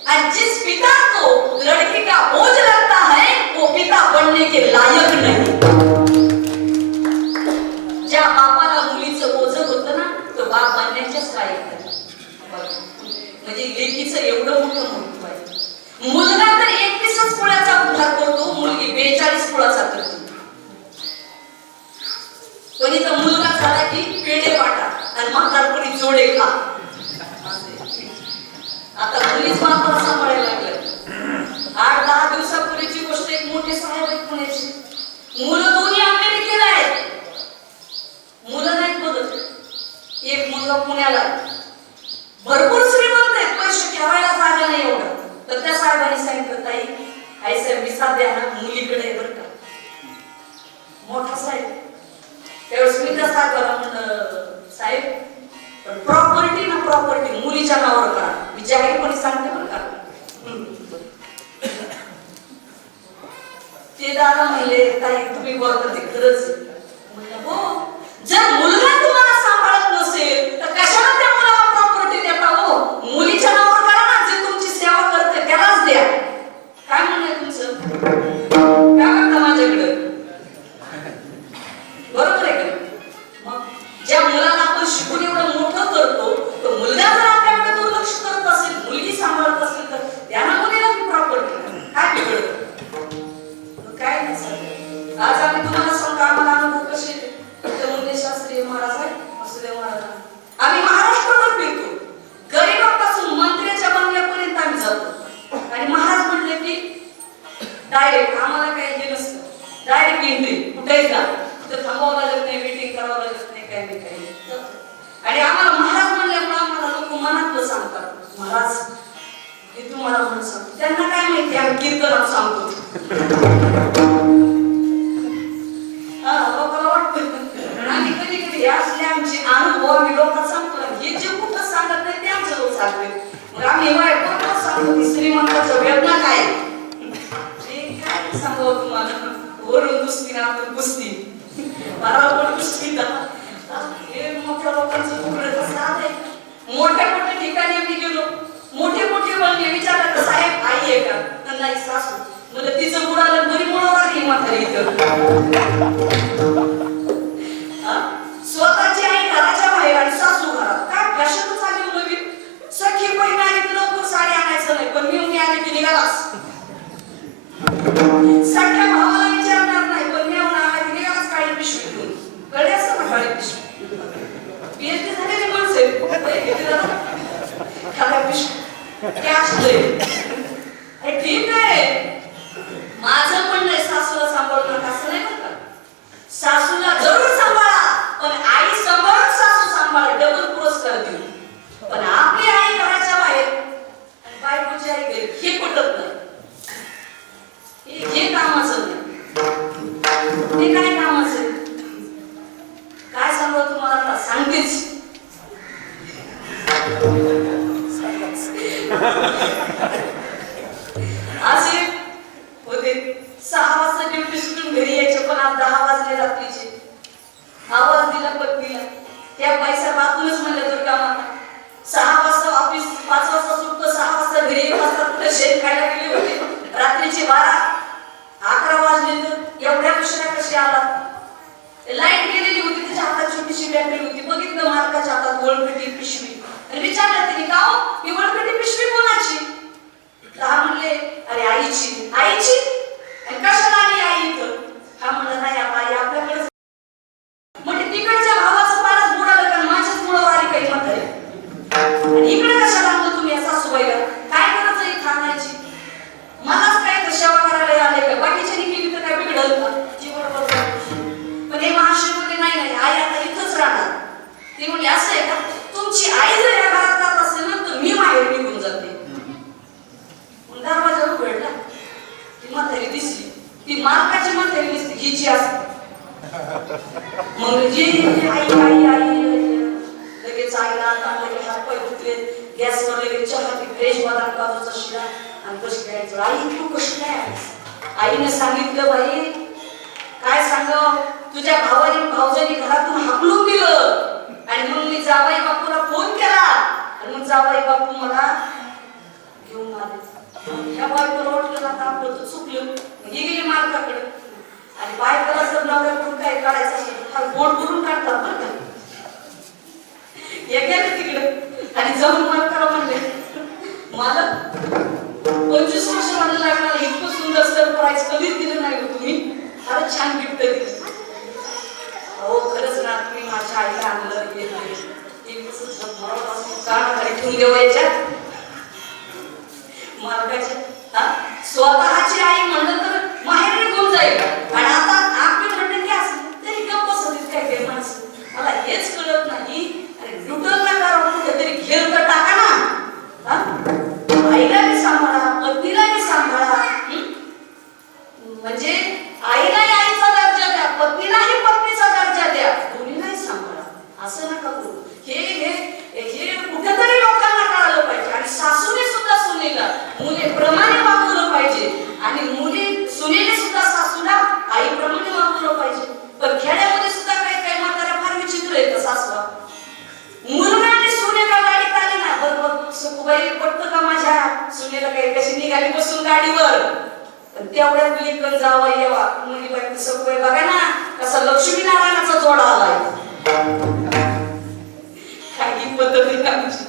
और जिस पिता को लड़की का बोझ लगता है वो पिता बनने के लायक नहीं. ज्या बापाला मुलीचं बोझ होतं ना तो बाप बनण्याच्याच लायक नाही. म्हणजे लेकीचं एवढं मोठं महत्व आहे. मुलगा तर 31च कुळाचा उद्धार करतो, मुलगी 42 कुळाचा करते. कोणी तर मुलगा झाला की पेढे वाटा आणि म्हातारपणी जोडे खा. आता मुलीच बापाला सांभाळायला लागलं. 8-10 दिवसापूर्वीची गोष्ट, एक मोठे साहेब आहेत पुण्याचे, मुलं दोन्ही अमेरिकेला आहेत. मुलं नाहीत बघत. एक मुलगा पुण्याला, भरपूर श्रीमंत आहेत, पैसे ठेवायला जागा नाही एवढं. तर त्या साहेबांनी सांगितलं, ताई आई साहेब विचार द्या ना, मुलीकडे बरं का. मोठा साहेब त्यावेळेस मी त्या साहेबाला म्हणलं, साहेब पण प्रॉपर्टी ना प्रॉपर्टी मुलीच्या नावावर करा. मी जाहीरपणे सांगते बरं का. ते दादा म्हणले, ताई तुम्ही बोलता ते खरंच आहे. म्हणलं हो, जर मुलगा तुम्हाला सांभाळत नसेल तर कशाला त्या मुलाला प्रॉपर्टी देता हो. मुलीच्या नावावर करा ना, जे तुमची सेवा करते त्यालाच द्या. काय म्हणणं तुमचं, काय म्हणता माझ्याकडे, बरोबर आहे का. मग ज्या मुलाला आपण शिकून एवढं मोठं करतो, तो मुलगा जर आपल्याकडे दुर्लक्ष करत असेल, मुलगी सांभाळत असेल, तर त्यांना मुलीला ती प्रॉपर्टी काय बिघडतं. काय नाही सर, आज आम्ही तुम्हाला सांगतो आम्हाला अनुभव कसे मुंडे शास्त्रीय महाराज आहे, वासुदेव महाराज, आम्ही महाराष्ट्रावर फिरतो. गरीबापासून मंत्र्याच्या बंगल्यापर्यंत आम्ही जातो. आणि महाराज म्हणले की डायरेक्ट आम्हाला काही हे नसतं, डायरेक्ट एंट्री कुठेही जा. तिथं थांबावं लागत नाही, मीटिंग करावं लागत नाही, काही नाही काही नाही. आणि आम्हाला महाराज म्हणल्यामुळे आम्हाला लोक मनातलं सांगतात, महाराज हे तुम्हाला म्हणून सांगतो. त्यांना काय माहिती आम्ही कीर्तनात सांगतो. लोकांना वाटतं आणि कधी कधी असले आमचे अनुभव आम्ही लोकांना सांगतो. हे जे कुठं सांगत नाही ते आमच्या लोक सांगते. मग आम्ही कोणाला सांगतो की श्रीमंताच्या वेदना काय ते काय सांगावं तुम्हाला. वरून कुस्ती ना आपण कुस्ती बरोबर कुस्ती हे मोठ्या लोकांचं तुकडं कसं आहे. मोठ्या मोठ्या ठिकाणी आम्ही गेलो, मोठे मोठे बोलले, विचारलं साहेब आई आहे का, तर नाही सासू. म्हणजे तिचं बुडालं बरी मुळावर ही म्हातारी इथं. स्वतःची आई घराच्या बाहेर आणि सासू घरात. काय फॅशनच आली नवीन. सखी बहीण आली तर लवकर साडी आणायचं नाही, पण मी आली की निघालास. सख्या भावाला विचारणार नाही, पण मी आला की निघालास काळी पिशवी घेऊन. कळे असं ना काळी पिशवी. पीएचडी झालेली माणसं खाल्या पिशवी ते असतंय. ठीक आहे, माझं म्हणणं आहे सासूला सांभाळू नका असं नाही बरं का. सासूला जरूर सांभाळा, पण आई सांभाळून सासू सांभाळा, डबल पुरस्कार देऊ. पण आपली आई घराच्या बाहेर आणि बायकोची आई घरी, हे पटत नाही. हे कामाचं नाही. ते काय कामाचं काय सांगू तुम्हाला सांगतेच. असे होते 6 वाजता ड्युटी सुटून घरी यायचे, पण आज 10 वाजले रात्रीचे. आवाज दिला पत्नीला, त्या पैसा बातूनच म्हणलं तर कामाला. 6 वाजता ऑफिस, 5 वाजता सुटतो, 6 वाजता घरी, 1 वाजता कुठे शेत खायला गेले होते. रात्रीचे 12, 11 वाजले तर एवढ्या उशिरा कशी आला. लाईट गेलेली होती, त्याच्या हातात छोटीशी बॅटरी होती. बघितलं मालकाच्या हातात वळपेटी पिशवी आणि विचारलं तिने, का हो ही वळपेटी पिशवी कोणाची. हा म्हणले अरे आईची. आईची आणि कशाला आली आई इथं. हा म्हणलं नाही आता आई आपल्याकडे. म्हणजे तिकडच्या भावाचं पारच बुडालं कारण माझ्याच मुळावर आली काही म्हातारी. आणि इकडे कशाला आणलं तुम्ही या सासूबाईला. काय करायचं ही खाण्याची. मलाच काय तर सेवा करायला आले का, बाकीच्यानी केली तर काय बिघडल का. पण हे महाशय बोलले नाही नाही आई आता इथंच राहणार. ते म्हणले असं आहे का, तुमची आई जर या घरात जात असेल ना तर मी बाहेर निघून जाते. दरवाजा उघडला, ती म्हातारी दिसली. ती मालकाची म्हातारी दिसली, हिची असते. मग जी आई आई आई लगेच आईला आता लगेच हात पाय धुतले, गॅसवर लगेच चहा, फ्रेश बदाम काजूचा शिरा आणि कशी करायचं. आई तू कशी काय आहेस. आईने सांगितलं बाई काय सांगाव, तुझ्या भावाने भाऊजाने घरातून हाकलून दिलं. आणि मग मी जावाई बापूला फोन केला आणि मग जावाई बापू मला घेऊन आले. ह्या बायकोला वाटलं आता आपलं चुकलं, ही गेली मालकाकडे. आणि बायकोला जर नवऱ्याकडून काय काढायचं असेल फार गोड करून काढतात बरं का. गेले तिकडे आणि जाऊन मालकाला म्हणले, मला 25 वर्ष मला लागणार, इतकं सुंदर सरप्राईज कधीच दिलं नाही तुम्ही. फारच छान गिफ्ट दिलं. हो खरंच ना, तुम्ही माझ्या आईला आणलं हे कानाखाली ठेवून देवायच्या मालकाच्या. स्वतःची आई म्हणलं तर माहेर निघून जाईल. आणि आता आपली म्हणणं की असं तरी गप्प बसत काय काय माणसं. मला हेच कळत नाही. अरे लुटल ना करा, कुठेतरी घेर तर टाका ना. आईला बी सांभाळा, पत्नीला बी सांभाळा. म्हणजे आईलाही आईचा दर्जा द्या, पत्नीलाही पत्नीचा दर्जा द्या, दोन्हीलाही सांभाळा. असं नका करू. हे कुठेतरी लोकांना कळालं पाहिजे. आणि सासूने सुद्धा सुनेला मुलीप्रमाणे वागवलं पाहिजे आणि सुनेने सुद्धा सासूला आईप्रमाणे वागवलं पाहिजे. पण खेड्यामध्ये सुद्धा काही काही म्हाताऱ्या फार विचित्र येतं सासवा. मुलगा आणि सुनेला गाडीत आली ना, बरोबर सखूबाई पटतं का माझ्या सुनेला काही कशी निघाली बसून गाडीवर. तेवढ्यात लेकन जावं येवा मुली बाई सखूबाई बघा ना कसा लक्ष्मीनारायणाचा जोडा आलाय. काही पद्धती आमची.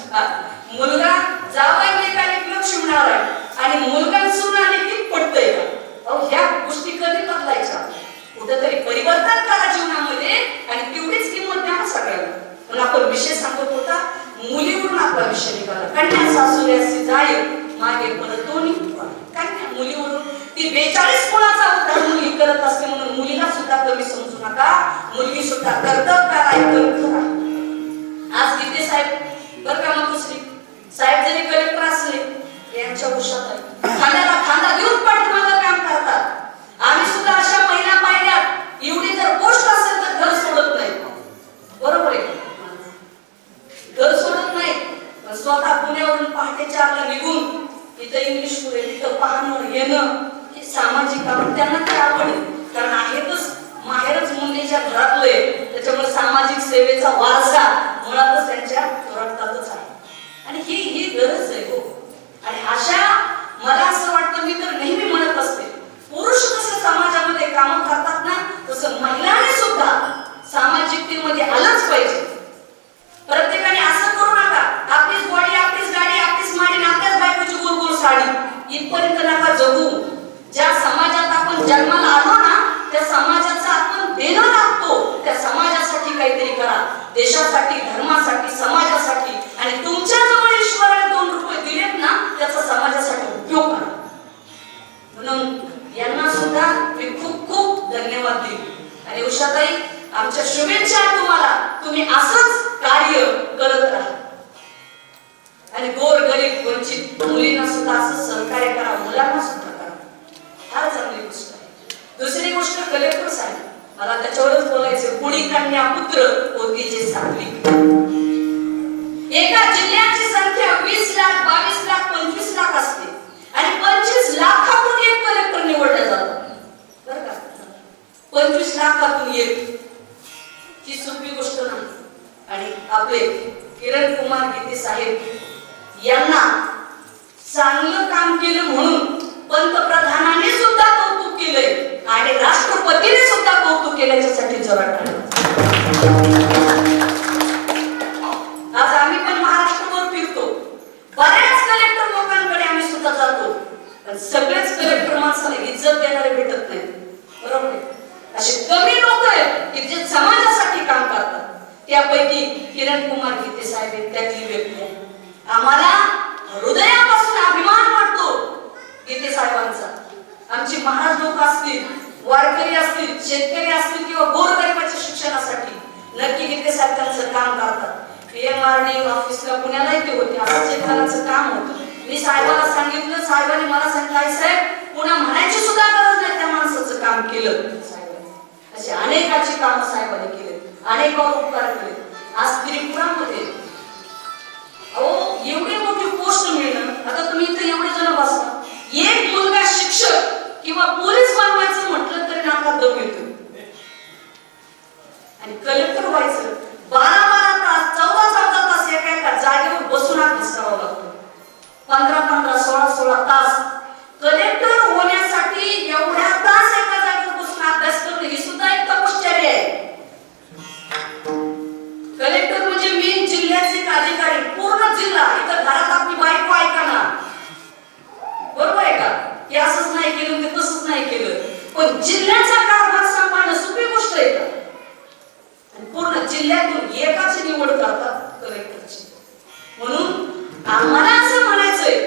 मुलगा जावं लेकाने लक्ष्मीनारायण आणि मुलगा सून आली की पटतंय का. अहो ह्या गोष्टी कधी बदलायच्या. कुठेतरी परिवर्तन करा जीवनामध्ये आणि तेवढीच किंमत द्या सगळ्यांना. पण आपण विषय सांगत होता मुलीवरून आपला विषय निघाला. कन्या सासूऱ्यासी जाय मागे परतोनी. कन्या मुलीवरून ती 42 मुलाचा होता मुली करत असते म्हणून मुलीला सुद्धा कमी समजू नका. मुलगी सुद्धा कर्तव्य ऐकून करा. आज गीते साहेब बरं का मातोश्री साहेब जरी कलेक्टर असले यांच्या उशात आहे खांद्याला खांदा देऊन पाठीमागं काम करतात. आम्ही सुद्धा अशा महिला पाहिल्यात. एवढी जर गोष्ट असेल तर घर सोडत नाही. बरोबर आहे, घर सोडत नाही. पण स्वतः पुण्यावरून पहाटे 4ला निघून इथं इंग्लिश पुढे तिथं पाहणं येणं हे सामाजिक काम त्यांना ते आवड. कारण आहेतच माहेरच मुलीच्या घरातले, त्याच्यामुळे सामाजिक सेवेचा वारसा मुळातच त्यांच्या रक्तातच आहे. आणि ही गरज आहे हो. आणि अशा मला असं वाटतं, मी तर नेहमी म्हणत असते, पुरुष कसे समाजामध्ये काम करतात ना, तसं महिलांनी सुद्धा सामाजिकतेमध्ये आलंच पाहिजे. प्रत्येकाने असं करू नका आपलीच बॉडी आपलीच गाडी आपलीच माडी आपल्याच बायकोची गोल गोल साडी इथपर्यंत नका जगू. ज्या समाजात आपण जन्माला आलो ना त्या समाजाचा आपण देणं लागतो. त्या समाजासाठी काहीतरी करा, देशासाठी, धर्मासाठी, समाजासाठी. आणि तुमच्या जवळ ईश्वराने 2 रुपये दिलेत ना त्याचा समाजासाठी उपयोग करा. म्हणून यांना सुद्धा मी खूप खूप धन्यवाद देईन. आणि उषाताई आमच्या शुभेच्छा तुम्हाला. तुम्ही असंच कार्य करत राहा आणि गोर गरीब वंचित मुलींना सुद्धा असं सहकार्य करा, मुलांना सुद्धा करा. फार चांगली गोष्ट आहे. दुसरी गोष्ट कलेक्टर साहेब, मला त्याच्यावरच बोलायचं. कुणी कन्या पुत्र पोतीचे सात्विक. एका जिल्ह्याची संख्या 20 लाख 22 लाख 25 लाख असते आणि 25 लाखातून एक कलेक्टर निवडला जातो. बरं का, 25 लाखातून एक ही सोपी गोष्ट नाही. आणि आपले किरण कुमार गीते साहेब यांना चांगलं काम केलं म्हणून पंतप्रधानांनी सुद्धा कौतुक केलंय आणि राष्ट्रपतीने सुद्धा कौतुक केलं. याच्यासाठी जोरात आज आम्ही पण महाराष्ट्रभर फिरतो. बऱ्याच कलेक्टर लोकांकडे आम्ही सुद्धा जातो, पण सगळेच कलेक्टर माणसाला इज्जत देणारे भेटत नाही. बरोबर आहे, असे कमी लोक आहेत की जे समाजासाठी काम करतात. त्यापैकी किरण कुमार गीते साहेब त्यातली व्यक्ती आहे. आम्हाला हृदयापासून अभिमान वाटतो गीते साहेबांचा. आमची महाराज लोक असतील, वारकरी असतील, शेतकरी असतील किंवा गोरगरिबाच्या शिक्षणासाठी नक्की गीते साहेब त्यांचं काम करतात. PMRD ऑफिसला पुण्याला येते होते, असंच एक जणांचं काम होतं. मी साहेबाला सांगितलं, साहेबांनी मला सांगितलं साहेब पुन्हा म्हणायची सुद्धा गरज नाही, त्या माणसाचं काम केलं साहेबांनी. असे अनेकाची कामं साहेबांनी केले, अनेकावर उपकार केले. आज त्रिपुरामध्ये एवढी मोठी पोस्ट मिळणं, आता तुम्ही इथे एवढे जण बसता, एक मुलगा शिक्षक किंवा पोलीस बनवायचं म्हटलं तरी नाका दम येतो. आणि कलेक्टर व्हायचं 12-12 तास 14-14 तास एका जागेवर बसून अभ्यास करावा लागतो. 15-15 16-16 तास कलेक्टर होण्यासाठी एवढ्या तास एका जागेवर बसून अभ्यास करणं ही सुद्धा एक तपश्चर्या आहे. कलेक्टर म्हणजे मेन जिल्ह्याचे अधिकारी, पूर्ण जिल्हा. इथं घरात आपली बायको ऐकणार, बरोबर आहे का? हे असंच नाही केलं ते तसंच नाही केलं, पण जिल्ह्याचा कारभार सांभाळणं सोपी गोष्ट आहे का? आणि पूर्ण जिल्ह्यातून एकाची निवड करतात कलेक्टरची. म्हणून आम्हाला असं म्हणायचंय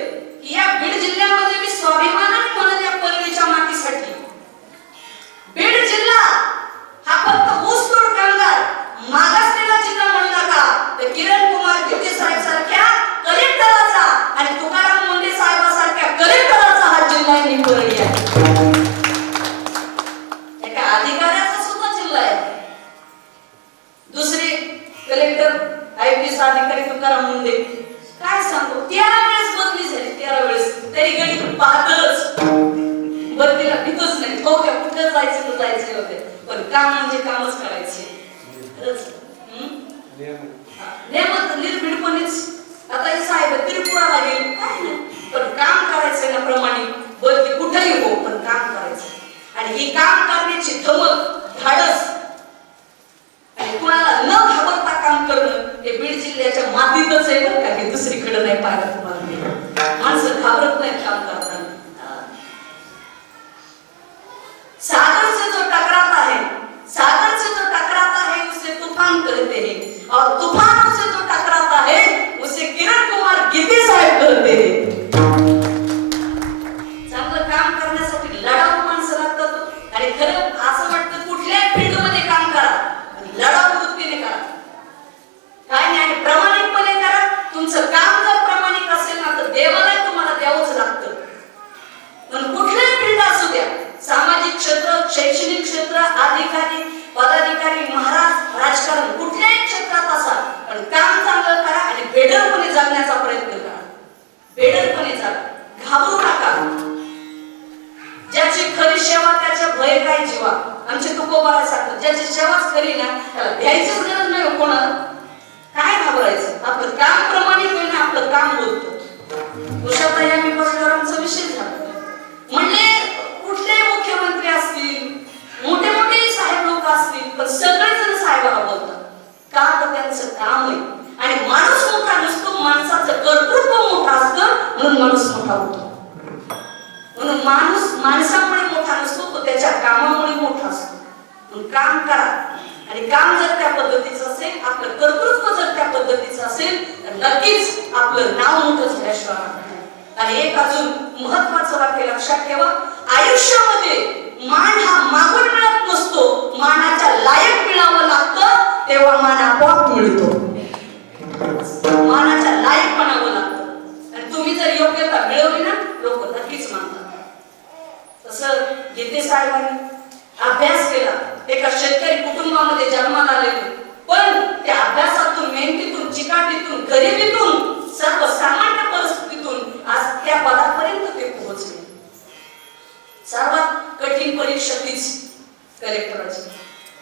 की या बीड जिल्ह्यामध्ये मी स्वाभिमानाने म्हणत या परळीच्या मातीसाठी. बीड जिल्हा हा फक्त ऊसतोड कामगार मागासलेला जिल्हा म्हणू नका, तर किरण कुमार गीते साहेब सारख्या कलेक्टराचा आणि तुकाराम मुंडे साहेबांसारख्या कलेक्टराचा हा जिल्हा परळी आहे. एका अधिकाऱ्याचा सुद्धा जिल्हा आहे. दुसरे कलेक्टर IPS अधिकारी तुकाराम मुंडे, काय सांगतो, 13 वेळेस बदली झाली. 13 वेळेस तरी गणित पाहतच बदलीला भीतच नाही. हो त्या कुठं जायचं तर जायचे होते, पण काम म्हणजे कामच करायचे. नेमत निर्भीडपणेच. आता हे साहेब त्रिपुराला गेले काय नाही, पण काम करायचं ना प्रमाणे. बदली कुठेही हो पण काम करायचं. आणि ही काम करण्याची धमक, धाडस आणि कुणाला न घाबरता काम करणं हे बीड जिल्ह्याच्या मातीतच आहे बरं का. हे दुसरीकडे नाही पाहिलं तुम्हाला. माणसं घाबरत नाही काम करताना. सागर से जो टकराता है, सागर से जो टकराता है उसे तूफान कहते हैं, और तूफानों से जो टकराता है उसे किरण कुमार गीते साहेब कहते हैं. चांगलं काम करण्यासाठी लढाऊ माणसं लागतात आणि खरं ज्याची सेवाच खरी ना त्याला द्यायचीच गरज नाही हो कोणाला. काय घाबरायचं, आपलं काम प्रमाणित होईना, आपलं काम बोलतो. उषाताई आम्ही बसल्यावर आमचा विषय झाला. म्हणजे कुठले मुख्यमंत्री असतील, मोठे मोठे साहेब लोक असतील, पण सगळेजण साहेबाला बोलतात. का तर त्यांचं काम आहे. आणि माणूस मोठा नसतो, माणसाचं कर्तृत्व मोठं असतं म्हणून माणूस मोठा होतो. म्हणून माणूस माणसामुळे मोठा नसतो, तो त्याच्या कामामुळे मोठा असतो. म्हणून काम करा. आणि काम जर त्या पद्धतीचं असेल, आपलं कर्तृत्व जर त्या पद्धतीचं असेल, तर नक्कीच आपलं नाव मोठं झाल्याशिवाय नाही. आणि एक अजून महत्वाचं वाक्य लक्षात ठेवा, आयुष्यामध्ये मान हा मागून मिळत नसतो, मानाच्या लायक मिळावं लागतं, तेव्हा मान आपोआप मिळतो. मानाच्या लायक बनावं लागतं. आणि तुम्ही जर योग्यता मिळवली ना, लोक नक्कीच मानतात. तसं गीते साहेबांनी अभ्यास केला, एका शेतकरी कुटुंबामध्ये जन्माला आलेले, पण त्या अभ्यासातून, मेहनतीतून, चिकाटीतून, गरिबीतून, सर्वसामान्य परिस्थितीतून आज त्या पदापर्यंत ते पोहोचले. सर्वात कठीण परीक्षा तीच कलेक्टराची.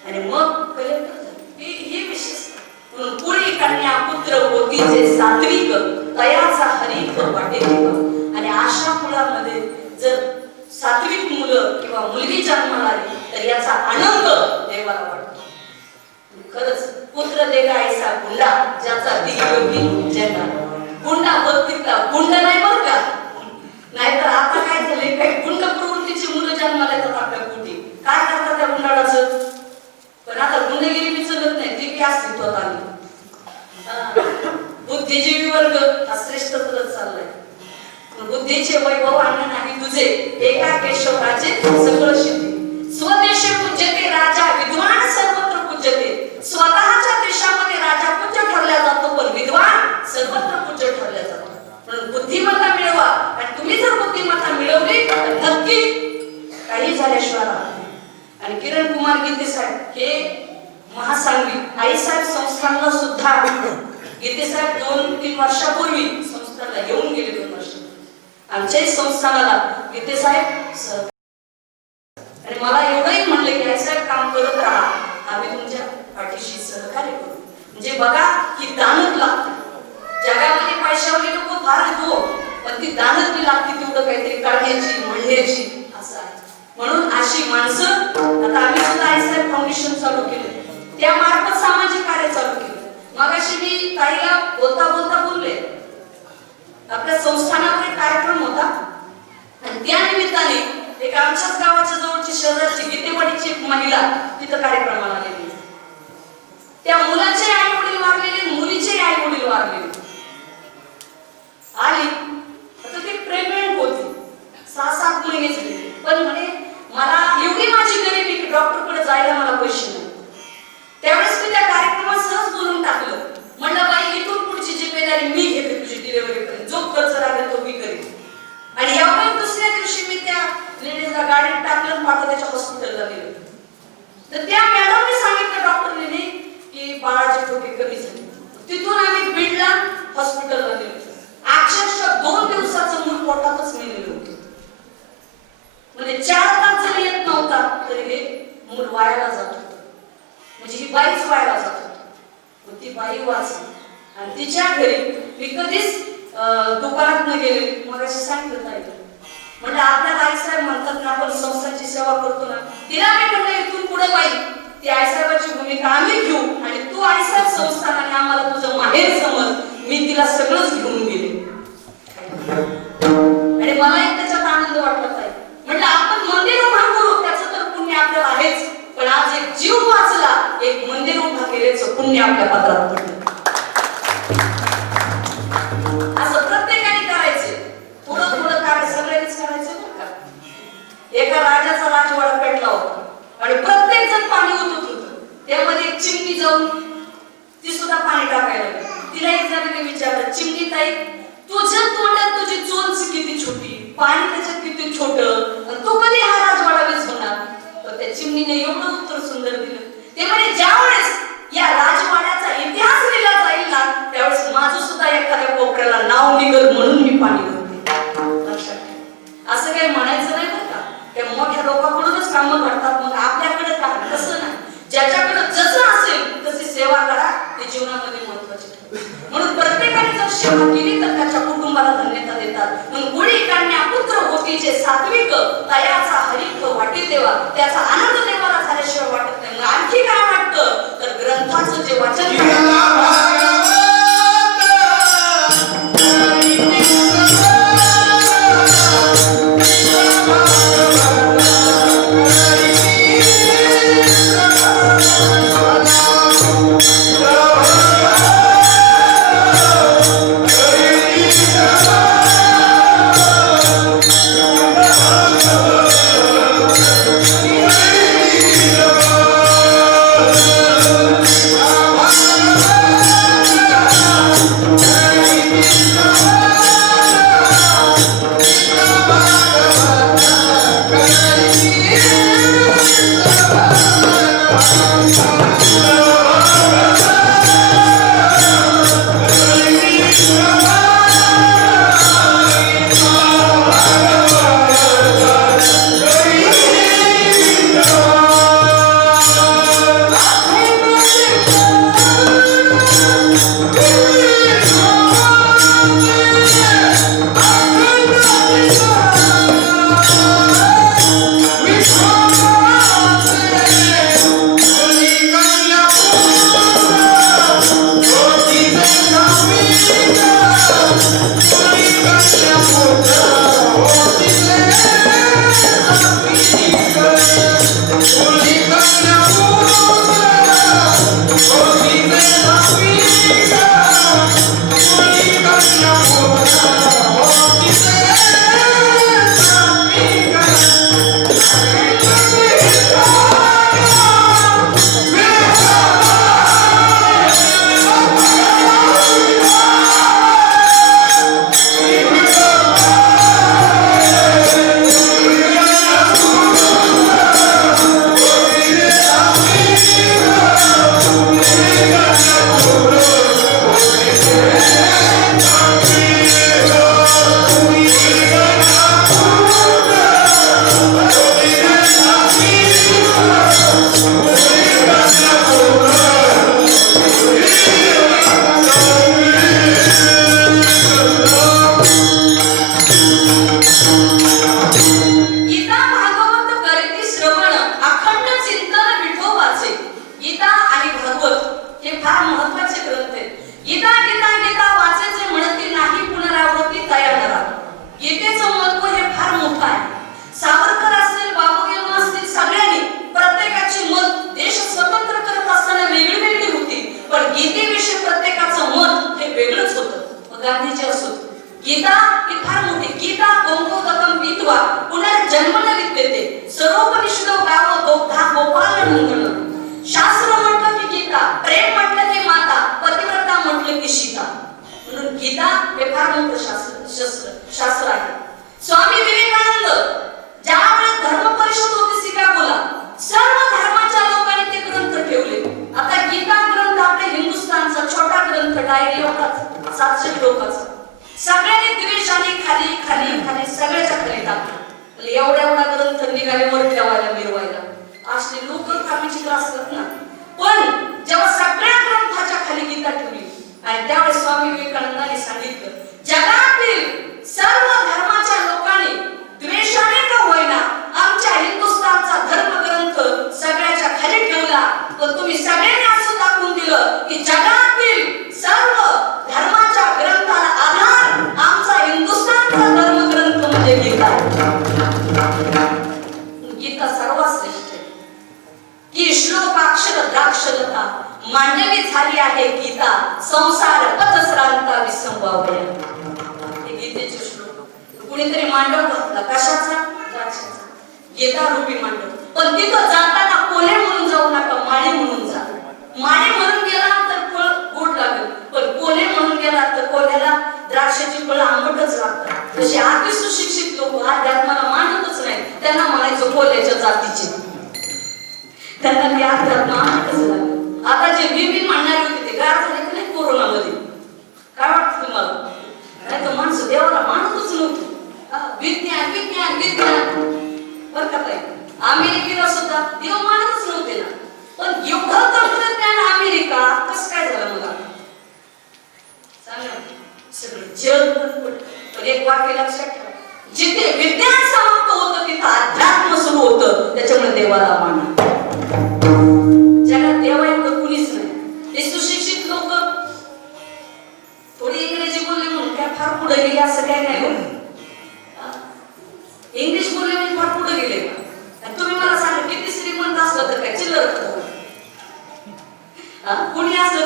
आणि मग कलेक्टर झाले. हे विशेष. म्हणून पुढे कन्या पुत्र होतीचे सात्विक, तयाचा हरित वाटे देवा. आणि अशा मुलामध्ये जर सात्विक मुलं किंवा मुलगी जन्माला आली तर याचा आनंद देवाला वाटतो. खरंच पुत्र देगा ऐसा गुंडा, ज्याचा दियोगी जन्मा. गुंडा भक्तीतला गुंड नाही बरं का. नाहीतर आता काय झाले, काही गुंड प्रवृत्तीची मुलं जन्माला येतात आपल्या पोटी. काय करतात त्या गुंडाळाचं? पण आता गुंडगिरी मी चलत नाही, ती की अस्तित्वात आली. बुद्धिजीवी वर्ग हा श्रेष्ठ चलत चाललाय. बुद्धीचे वैभव आणि नाही तुझे, एका केशवराजे सगळं शिते. स्वदेशी पूज्यते राजा, विद्वान सर्वत्र पूज्यते. स्वतःच्या देशामध्ये राजा पूज्य ठरला जातो, पण विद्वान सर्वत्र पूज्य ठरला जातो. म्हणून बुद्धिमत्ता मिळवा. आणि तुम्ही जर बुद्धिमत्ता मिळवली तर नक्की काही झाल्याशिवाय राहणार. आणि किरण कुमार गीते साहेब हे महासांगवी आई साहेब संस्थानला सुद्धा गीते साहेब 2-3 वर्षापूर्वी संस्थानला येऊन गेले. 2 वर्ष आमच्याही संस्थानाला गीते साहेब. आणि मला एवढंही म्हणले की आई साहेब काम करत राहा, आम्ही तुमच्या पाठीशी सहकार्य करू. म्हणजे बघा ही दानत लागते. जगामध्ये पैशावाले लोक फार येतो, पण ती दानत बी लागते तेवढं काहीतरी करण्याची, म्हणण्याची असं आहे. म्हणून अशी माणसं, आता आम्ही सुद्धा आई साहेब फाउंडेशन चालू केलं, त्या मार्फत सामाजिक कार्य चालू केलं. मगाशी मी ताईला बोलता बोलता बोलले, आपल्या संस्थानावर एक कार्यक्रम होता आणि त्या निमित्ताने एक आमच्याच गावाच्या जवळची शहराची गीतेवाडीची एक महिला तिथं कार्यक्रमाला आलेली. त्या मुलाचे आई वडील वारलेले, मुलीचे आई वडील वारलेले. आली आता ती प्रेग्नंट होती, 6-7 महिने झाले. पण म्हणे मला एवढी माझी गरिबी की डॉक्टर कडे जायला मला पैसे नाही. त्यावेळेस मी त्या कार्यक्रमात सहज बोलून टाकलं, म्हणलं बाई इथून पुढची जिम्मेदारी मी घेते, तुझी डिलिव्हरी करेन, जो खर्च लागेल तो मी करेन. आणि यावेळी दुसऱ्या दिवशी मी त्या लेडीजला गाडीत टाकलं, पाठवलं त्याच्या हॉस्पिटलला गेलो. तर त्या मॅडमने सांगितलं डॉक्टरने की बाळाचे ठोके कमी झाले. तिथून आम्ही बीडला हॉस्पिटलला गेलो. अक्षरशः 2 दिवसाचं मूल पोटातच मेलेलं होतं. म्हणजे 4 तास जरी येत नव्हता तरी हे मूल वायाला जात होतं. म्हणजे ही बाईच वायाला जात होती. ती बाई वाचली. आणि तिच्या घरी मी कधीच दुकानात न गेले. मग अशी सांगितलं ताईला, म्हणजे आपल्या आई साहेब म्हणतात ना आपण संस्थांची सेवा करतो ना, तिला मी म्हटलं इथून पुढे बाई ती आईसाहेबाची भूमिका आम्ही घेऊ आणि तू आईसाहेब संस्थान आणि आम्हाला तुझं माहेर समज. मी तिला सगळंच घेऊन गेले आणि मला एक त्याच्यात आनंद वाटला ताई. म्हटलं आपण मंदिर उभा करू, त्याचं तर पुण्य आपल्याला आहेच, पण आज एक जीव वाचला, एक मंदिर उभा केल्याचं पुण्य आपल्या पदरात पडलं. असं प्रत्येकाने करायचे. थोडं कार्य सगळ्यांनीच करायचं बरं का. एका राजाचा राजवाडा पेटला होता आणि प्रत्येक जण पाणी ओतत होतं. त्यामध्ये एक चिमणी जाऊन ती सुद्धा पाणी टाकायला लागली. तिला एक जणांनी विचारलं, चिमणी ताई तुझ्या तोंडात तुझी चोच किती छोटी, पाणी त्याच्यात किती छोटं, तू कधी हा राजवाडा विझवणार? तर त्या चिमणीने एवढं उत्तर सुंदर दिलं. ते म्हणजे ज्यावेळेस या राजवाड्याचा इतिहास लिहिला जाईल ना, त्यावेळेस माझं सुद्धा एखाद्या कोपऱ्याला नाव निघल म्हणून मी पाणी भरते. लक्षात ठेवा. असं काही म्हणायचं नाही बरं का. त्या मोठ्या लोकांकडूनच कामं घडतात, मग आपल्याकडे काय? तसं नाही. सात्विक तयाचा हरिक वाटी देवा, त्याचा आनंद देवाला झाल्याशिवाय वाटत नाही. मग आणखी काय वाटतं तर ग्रंथाचं जे वाचन गांधीजी असो. गीता ही फार मोठी. गीता गोंगोदकम पीत्वा पुनर्जन्म न विद्यते सर्वोपनिषदो गावो दोग्धा गोपाल नंदन. शास्त्र म्हटलं की गीता, प्रेम म्हटलं की माता, पतिव्रता म्हटलं की सीता. म्हणून गीता हे फार मोठं शास्त्र आहे. स्वामी विवेकानंद ज्यावेळेस धर्म परिषद होती शिकागोला, सर्व धर्माच्या लोकांनी ते ग्रंथ ठेवले. आता गीता ग्रंथ आपल्या हिंदुस्थानचा छोटा ग्रंथ, डायरी होताच 700 श्लोकाचा. सगळ्यांनी द्वेषाने खाली खाली खाली सगळ्याच्या खाली टाकलं. एवढा एवढा ग्रंथ निघाले वर ठेवायला मिरवायला. असले लोक कामीची असतात ना. पण जेव्हा सगळ्या ग्रंथाच्या खाली गीता ठेवली आणि त्यावेळेस स्वामी विवेकानंदांनी सांगितलं, जगातील सर्व धर्माच्या लोकांनी द्वेषाने का होईना आमच्या हिंदुस्थानचा धर्मग्रंथ सगळ्याच्या खाली ठेवला. पण तुम्ही सगळ्यांनी असं दाखवून दिलं की जगातील सर्व धर्माच्या ग्रंथाला आधार आमचा हिंदुस्थानचा धर्मग्रंथ म्हणजे गीता. गीता सर्वात श्रेष्ठ आहे. की श्लोकाक्षर द्राक्षलता मांडवी झाली आहे गीता, संसार पथश्रांता विसंवावया. हे गीतेचे श्लोक कुणीतरी मांडव घातला. कशाचा? द्राक्षाचा. गीता रूपी मांडव. पण तिथं जाताना कोल्हे म्हणून जाऊ नका, माळी म्हणून जा. माळी म्हणून गेला तर फळ गोड लागेल, पण कोल्हे म्हणून गेला तर कोल्ह्याला द्राक्षाची फळं आंबटच लागतात. तसे अति सुशिक्षित लोक अध्यात्माला मानतच नाही. त्यांना म्हणायचं कोल्ह्याच्या जातीचे. त्यांना ते अध्यात्म आंबटच लागलं. आता जे बिबी म्हणणारे होते ते गार झाले की नाही कोरोनामध्ये? काय वाटतं तुम्हाला? नाही तर माणसं देवाला मानतच नव्हती. विज्ञान विज्ञान विज्ञान बरं का ताई, अमेरिकेला सुद्धा देव मानतच नव्हते ना. पण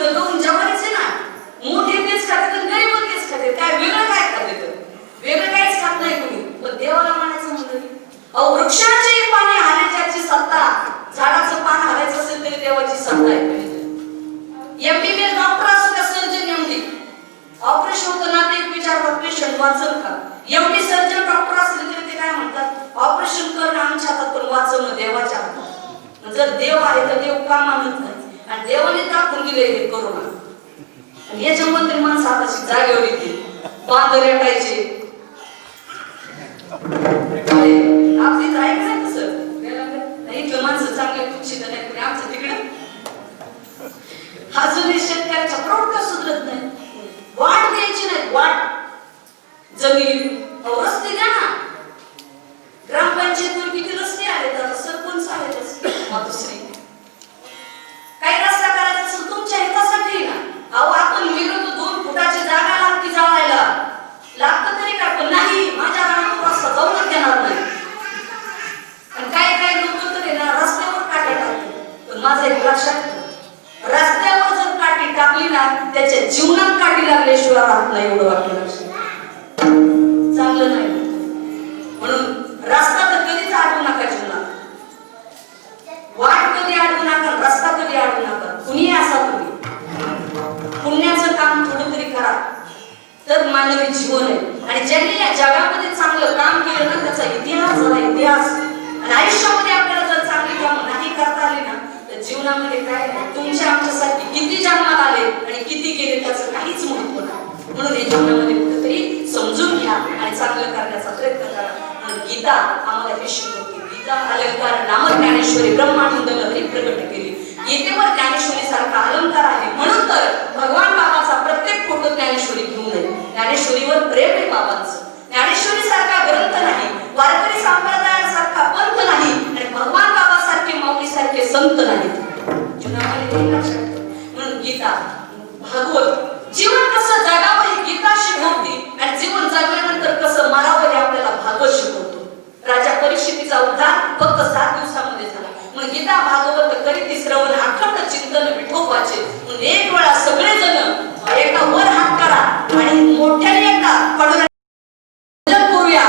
तर गहू ज्वारीच आहे ना. मोठे तेच खातात आणि गरीब तेच खातात. काय वेगळं काय खातात? वेगळं काहीच खात नाही तुम्ही. पण देवाला मानायचं म्हणलं अहो वृक्षाची पाने हालायची सत्ता, झाडाचं पान हालायचं असेल तरी देवाची सत्ता आहे. एमबीबीएस डॉक्टर असू द्या, सर्जन एमडी ऑपरेशन होतं ना ते विचारतात पेशंट वाचल का. एवढी सर्जन डॉक्टर असले तरी ते काय म्हणतात ऑपरेशन करणं आमच्या हातात पण वाचवणं देवाच्या हातात. जर देव आहे तर देव का मानत नाही. आणि देवाने दाखवून दिले हे करोना. आणि याच्यामध्ये माणसं आताशी जागेवर येते बांध रेटायचे. आपली तर ऐक नाही तसं इथलं माणसं चांगले खुशी तर नाही आमचं तिकडे अजूनही शेतकऱ्याच्या प्रवृत्त्या सुधरत नाही. वाट द्यायची नाही. वाट जमीन रस्ते द्या ना. ग्रामपंचायतीवर किती रस्ते आहेत आता सरपंच आहेतच मातोश्री. काही रस्ता करायचा असेल तुमच्या हितासाठी ना. अहो आपण गेलो तर 2 फुटाची जागा लागते जावायला. लागतं तरी काय पण नाही माझ्या गावात रस्ता जाऊनच देणार नाही. आणि काय लोक तर ना रस्त्यावर काटे टाकतात. पण माझं एक लक्षात रस्त्यावर जर काठी टाकली ना त्याच्या जीवनात काठी लागल्याशिवाय राहत नाही. एवढं वाटलं लक्षात चांगलं नाही. म्हणून रस्ता तर कधीच अडवू नका जीवनात. वाट कधी अडवू नका, रस्ता कधी अडवू नका. कुणी असा तुम्ही पुण्याचं काम थोडं तरी करा तर मानवी जीवन आहे. आणि ज्यांनी या जगामध्ये चांगलं काम केलं ना त्याचा इतिहास झाला इतिहास. आणि आयुष्यामध्ये आपल्याला जर चांगली कामं नाही करता आली ना तर जीवनामध्ये काय नाही. तुमच्या आमच्यासाठी किती जन्माला आले आणि किती गेले त्याचं काहीच महत्व नाही. म्हणून हे जीवनामध्ये कुठेतरी समजून घ्या आणि चांगलं करण्याचा प्रयत्न करा. म्हणून गीता आम्हाला हे शिकवते. गीता अलंकार नामक ज्ञानेश्वरी ब्रह्मानंद लहरी प्रकट केली. गीतेवर ज्ञानेश्वरी सारखा अलंकार आहे. म्हणून तर भगवान बाबाचा प्रत्येक फोटो ज्ञानेश्वरी घेऊन नये. ज्ञानेश्वरीवर प्रेम आहे बाबांचं. ज्ञानेश्वरी सारखा ग्रंथ नाही, वारकरी संप्रदायासारखा पंथ नाही आणि भगवान बाबा सारखे माऊली सारखे संत नाहीत. जीवनामध्ये हे लक्षात ठेवा. म्हणून गीता भागवत जीवन कसं जगावं हे गीता शिकवते. आणि जीवन जगल्यानंतर कसं मरावं हे आपल्याला भागवत शिकवतो. राजा परीक्षितीचा उद्धार फक्त 7 दिवसामध्ये झाला. म्हणून गीता भागवत करीत श्रवण अखंड चिंतन विठोबाचे. म्हणून एक वेळा सगळे जण एकदा वर हात करा आणि मोठ्याने एकदा पडून करूया.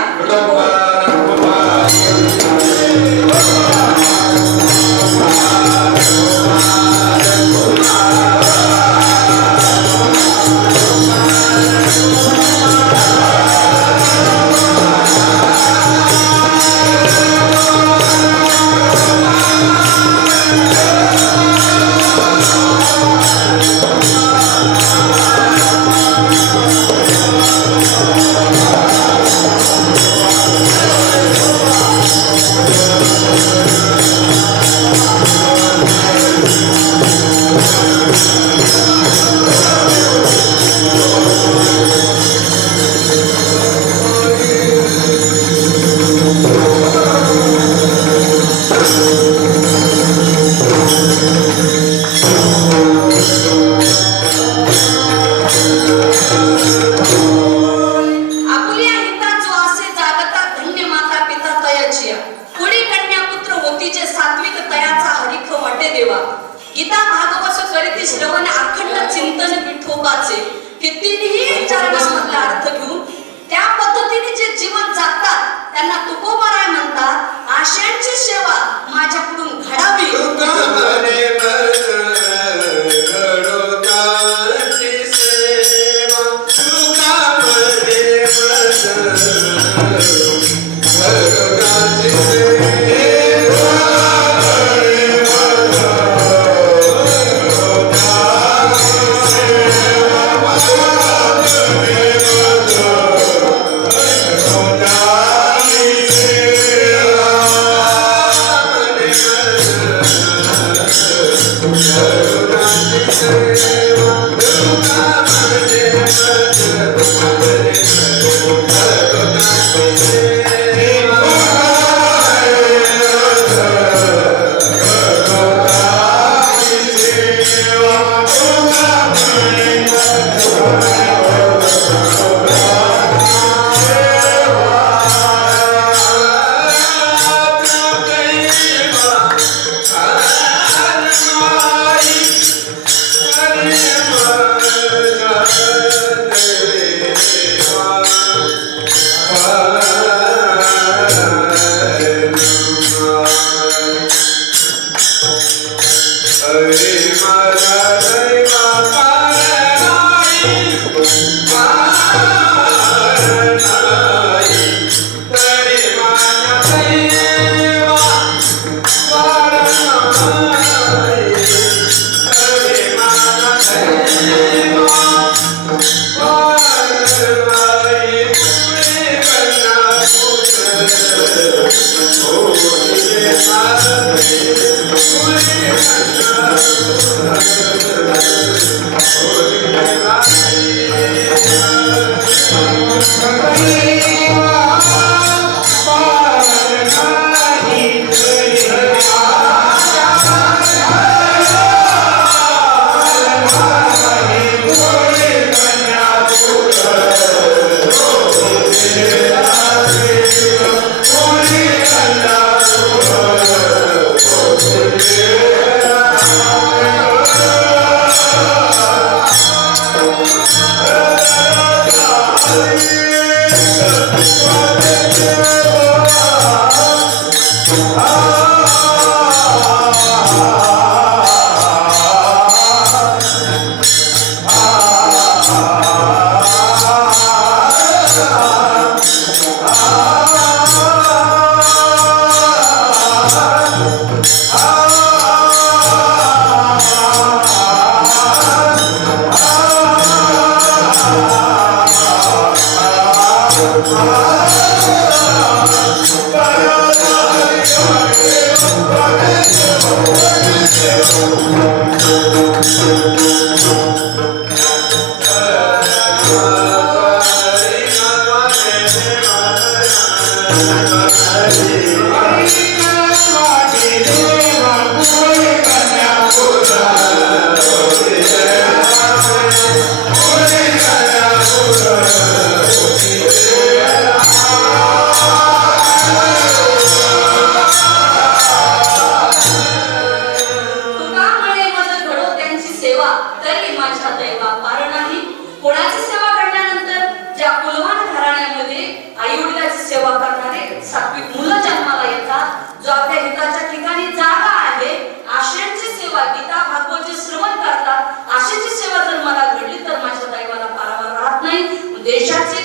Hare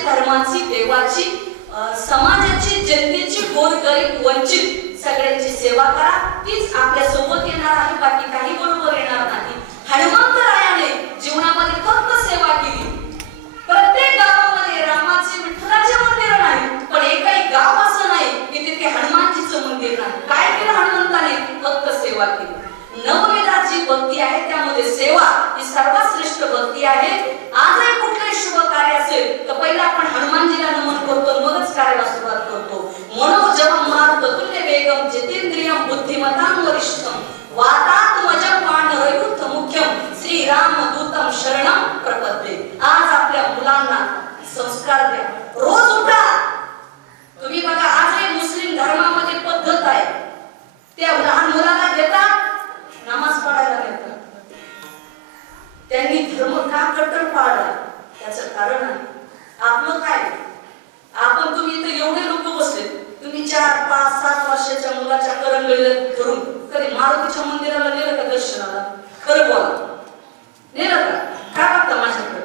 धर्माची देवाची समाजाची जनतेची गोरगरीब वंचित सगळ्यांची सेवा करा तीच आपल्या सोबत येणार आहे बाकी काही बरोबर येणार नाही हनुमंतरायाने जीवनामध्ये फक्त सेवा केली प्रत्येक गावामध्ये रामाचे विठ्ठलाचे मंदिर नाही पण एकही गाव असं नाही की तिथे हनुमानजीचं मंदिर नाही काय केलं हनुमंताने फक्त सेवा केली नवविधाची भक्ती आहे त्यामध्ये सेवा ही सर्वात श्रेष्ठ भक्ती आहे आजही कुठले शुभ कार्य असेल तर पहिला आपण हनुमानजीला नमन करतो मगच कार्याला सुरुवात करतो मनोजवं मारुततुल्य वेगम जितेंद्रियं बुद्धिमतां वरिष्ठं वातात्मजं वानरयुक्त मुख्यं श्री रामदूतं शरणं प्रपद्ये आज आपल्या मुलांना संस्कार द्या रोज उठा तुम्ही बघा आजही मुस्लिम धर्मामध्ये पद्धत आहे त्या लहान मुलाला घेतात नमाज पढायला घेतात त्यांनी धर्म का कट्टर पाळला त्याचं कारण आहे आपलं काय आपण तुम्ही इथे एवढे लोक बसले तुम्ही 4, 5, 7 वर्षाच्या मुलाच्या करंगळीला धरून कधी मारुतीच्या मंदिराला नेलं का दर्शनाला खरं बोला नेलं का काय बघता माझ्याकडे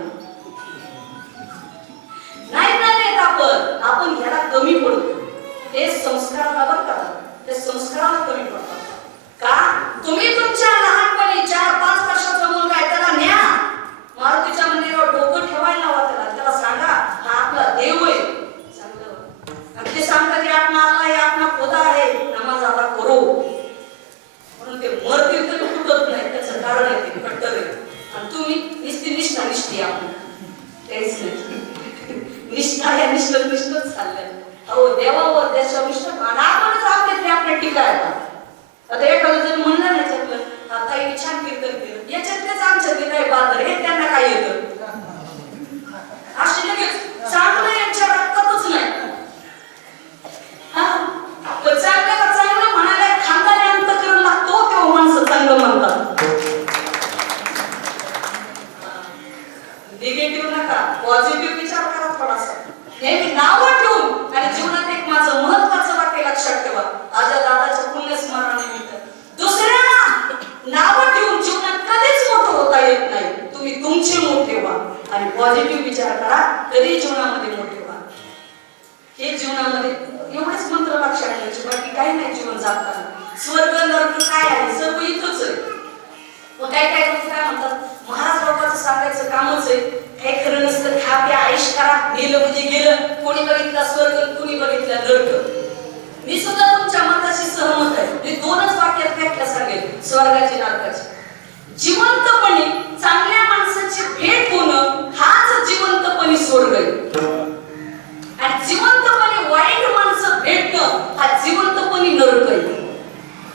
नाही ना नेत आपण याला कमी पडतो हे संस्काराला बघता ते संस्काराला कमी पडतात का तुम्ही तुमच्या लहानपणी 4-5 वर्षाचा मुलगा आहे त्याला न्या मारुतीच्या मंदिरावर डोकं ठेवायला लावा त्याला सांगा हा आपला देव आहे चांगलं आणि ते सांगतात की आपला अल्लाह आहे आपला खुदा आहे नमाज अदा करो म्हणून ते मरतील तरी फुटत नाही त्याचं कारण आहे ते कट्टर आहे आणि तुम्ही निष्ठी आपण काहीच नाही निष्ठा या निष्ठच चाललंय अहो देवावर त्याच्या निष्ठ आणि आपणच आपल्या टीकायला आता एखादं जर म्हणलं नाही त्यातलं आता एक छान कीर्तन केलं याच्यातलेच आमच्यातले काही बादर हे त्यांना काय येतं असे लगेच चांगलं यांच्या रक्तातच नाही तर चांगलं म्हणायला खानदानी अंतःकरण लागतो तेव्हा माणसं चांगलं म्हणतात निगेटिव्ह नका पॉझिटिव्ह विचार करा थोडासा नेहमी नावं ठेवून आणि जीवनात एक माझं महत्वाचं वाक्य लक्षात ठेवा माझ्या दादाच्या पुण्यस्मरणानिमित्त दुसऱ्यांना नावं ठेवून जीवनात पॉझिटिव्ह विचार करा, तरी जीवनामध्ये मोठे व्हा. हे जीवनामध्ये एवढेच मंत्र लक्षात ठेवायचे, बाकी काही नाही जीवन जगताना. स्वर्ग नरक काय आहे, सर्व इथंच आहे. मग काय काय लोक काय म्हणतात, महाराज बाबाचं सांगायचं कामच आहे, काही खरं नसतं, खा प्या आयुष करा, गेलं म्हणजे गेलं, कोणी बघितला स्वर्ग, कोणी बघितला नरक. मी सुद्धा तुमच्या मताशी सहमत आहे. मी दोनच वाक्यात व्याख्या सांगेल स्वर्गाची नरकाची. जिवंतपणे चांगल्या माणसाची भेट होणं हाच जिवंतपणे स्वर्ग आहे, आणि जिवंतपणे वाईट माणसं भेटणं हा जिवंतपणे नरक आहे.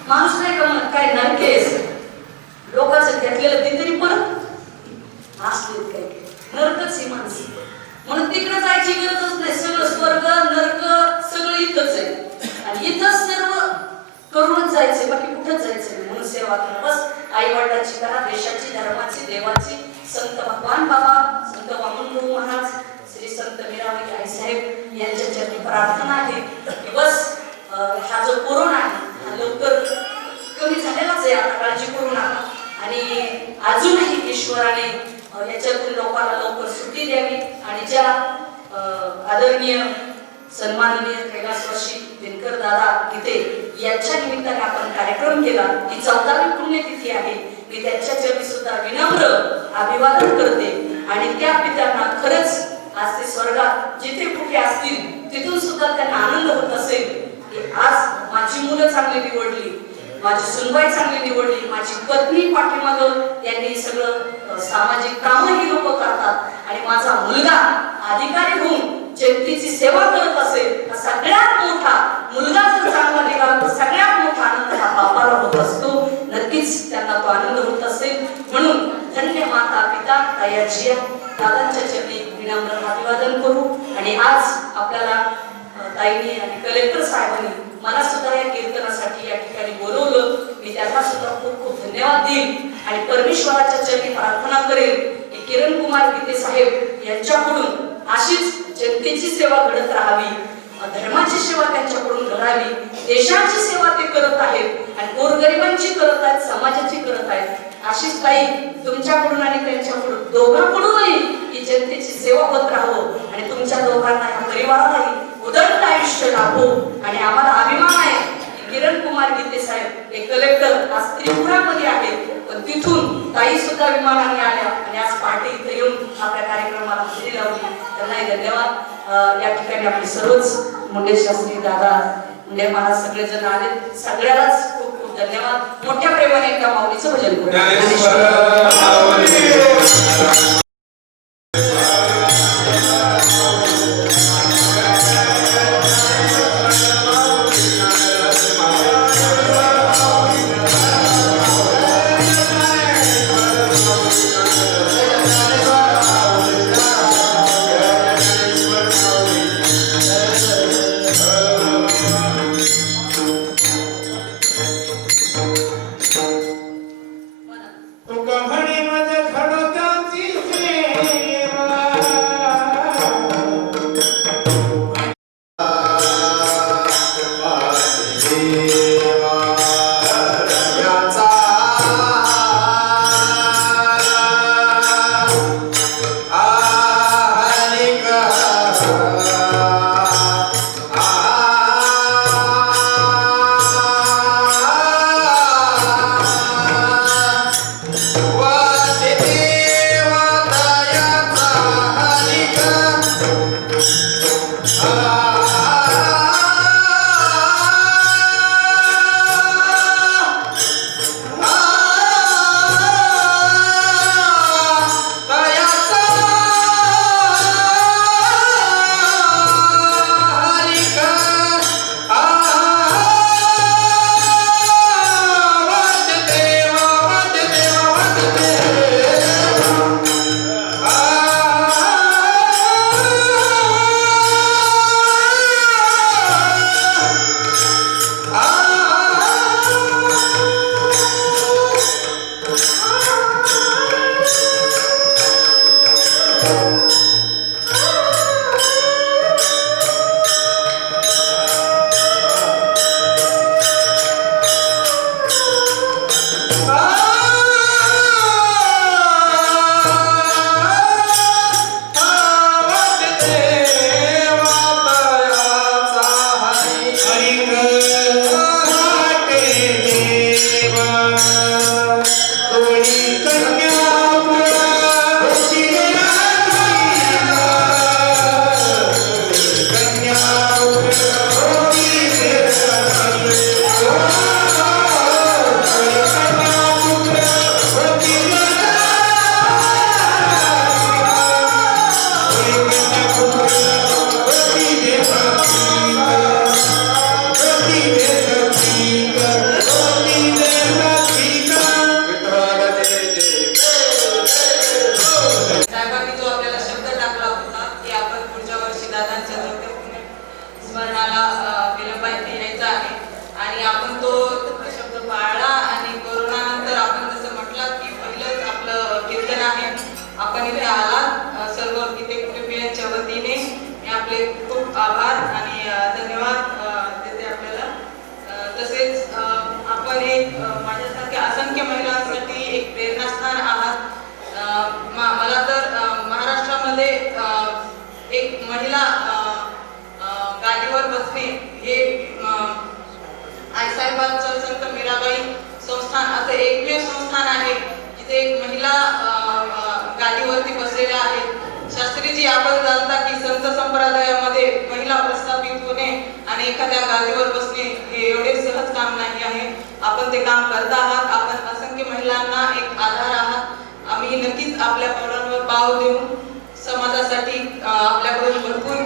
माणूस नाही का म्हणत काय नरकेस, लोकांचं घेतलेलं ते तरी परत असले काय नरकच ही माणसं. म्हणून तिकडे जायची गरजच नाही, सगळं स्वर्ग नरक सगळं इथंच आहे, आणि इथंच सर्व करूनच जायचंय, बाकी कुठंच जायचं नाही. म्हणून सेवा करा, बस आई वडिलांची करा, देशाची, धर्माची, देवाची. संत भगवान बाबा, संत वामनदेव महाराज, श्री संत मीराबाई आईसाहेब यांच्या चरणी प्रार्थना आहे की बस हा जो कोरोना आहे हा लवकर कमी झालेलाच आहे, आता काळजी करू नका. आणि अजूनही ईश्वराने याच्यातून लोकांना लवकर सुट्टी द्यावी, आणि ज्या आदरणीय सन्माननीय कैलासवासी दिनकर दादा गीते यांच्या निमित्ताने आपण कार्यक्रम केला, ही 14वी पुण्यतिथी आहे. मी त्यांच्या चरणी सुद्धा विनम्र अभिवादन करते, आणि त्या पित्यांना खरंच आज ते स्वर्गात जिथे कुठे असतील तिथून सुद्धा त्यांना आनंद होत असेल की आज माझी मुलं चांगली निवडली, माझी सुनबाई चांगली निवडली, माझी पत्नी पाठीमागं यांनी सगळं सामाजिक कामं ही लोक करतात, आणि माझा मुलगा अधिकारी होऊन जनतेची सेवा करत असेल, हा सगळ्यात मोठा मुलगा जर चांगला निघाला तर सगळ्यात मोठा आनंद हा बापाला होत असतो. नक्कीच त्यांना तो आनंद होत असेल. म्हणून धन्य माता पिता तायाजी दादांच्या चरणी विनम्र अभिवादन करू. आणि आज आपल्याला ताईंनी आणि कलेक्टर साहेबांनी मला सुद्धा या कीर्तनासाठी या ठिकाणी बोलवलं, मी त्यांना सुद्धा खूप खूप धन्यवाद देईल, आणि परमेश्वराच्या चरणी प्रार्थना करेल की किरण कुमार गीते साहेब यांच्याकडून अशीच जनतेची सेवा घडत राहावी, धर्माची सेवा त्यांच्याकडून घडावी, देशाची सेवा ते करत आहेत, आणि गोरगरिबांची करत आहेत, समाजाची करत आहेत. अशीच काही तुमच्याकडून आणि त्यांच्याकडून दोघांकडूनही ही जनतेची सेवा होत राहो, आणि तुमच्या दोघांना या परिवारालाही उदंड आयुष्य लाभो. आणि आम्हाला अभिमान आहे की किरण कुमार गीते साहेब हे कलेक्टर आज त्रिपुरामध्ये आहेत, पण तिथून ताई सुद्धा विमानाने आल्या, आणि आज पहाटे इथे येऊन आपल्या कार्यक्रमाला हजेरी लावली. त्यांनाही धन्यवाद. या ठिकाणी आपले सर्वच मुंडे शास्त्री दादा मुंडे महाराज सगळेजण आले, सगळ्यालाच खूप खूप धन्यवाद. मोठ्या प्रेमाने एकदा माऊलीचं भजन करू. तुका आपण इथे आलात सर्व इथे कुटुंबियांच्या वतीने मी आपले खूप आभार आणि धन्यवाद देते आपल्याला. तसेच आपण एक माझ्यासारख्या असंख्य महिलांसाठी एक प्रेरणास्थान आहात. मला तर महाराष्ट्रामध्ये एक महिला गादीवर बसणे हे आईसाहेबांचं संत मीराबाई संस्थान असं एकमेव संस्थान आहे जिथे एक महिला गादीवरती बसलेल्या आहेत. शास्त्रीजी आपण जाणता की संत संप्रदायामध्ये महिला प्रस्थापित होणे आणि एखाद्या गादीवर बसणे हे एवढे सहज काम नाही आहे. आपण ते काम करत आहात. आपण असंख्य महिलांना एक आधार आहात. आम्ही नक्कीच आपल्या पावलांवर पाव देऊन समाजासाठी आपल्याकडून भरपूर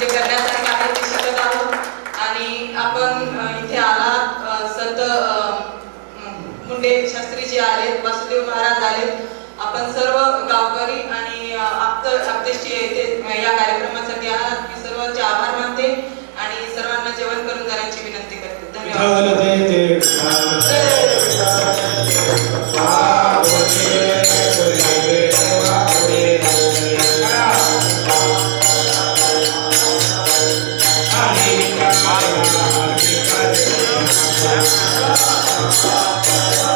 जे करण्यासारखे आहे ते शिकत आहोत. आणि आपण इथे आलात. संत मुंडे शास्त्रीजी आलेत, वासुदेव महाराज आलेत. आपण सर्व गावकरी आणि आपतेष्टी येथे या कार्यक्रमासाठी आहात. मी सर्वांचे आभार मानते आणि सर्वांना जेवण करून जाण्याची विनंती करते. धन्यवाद. Thank you.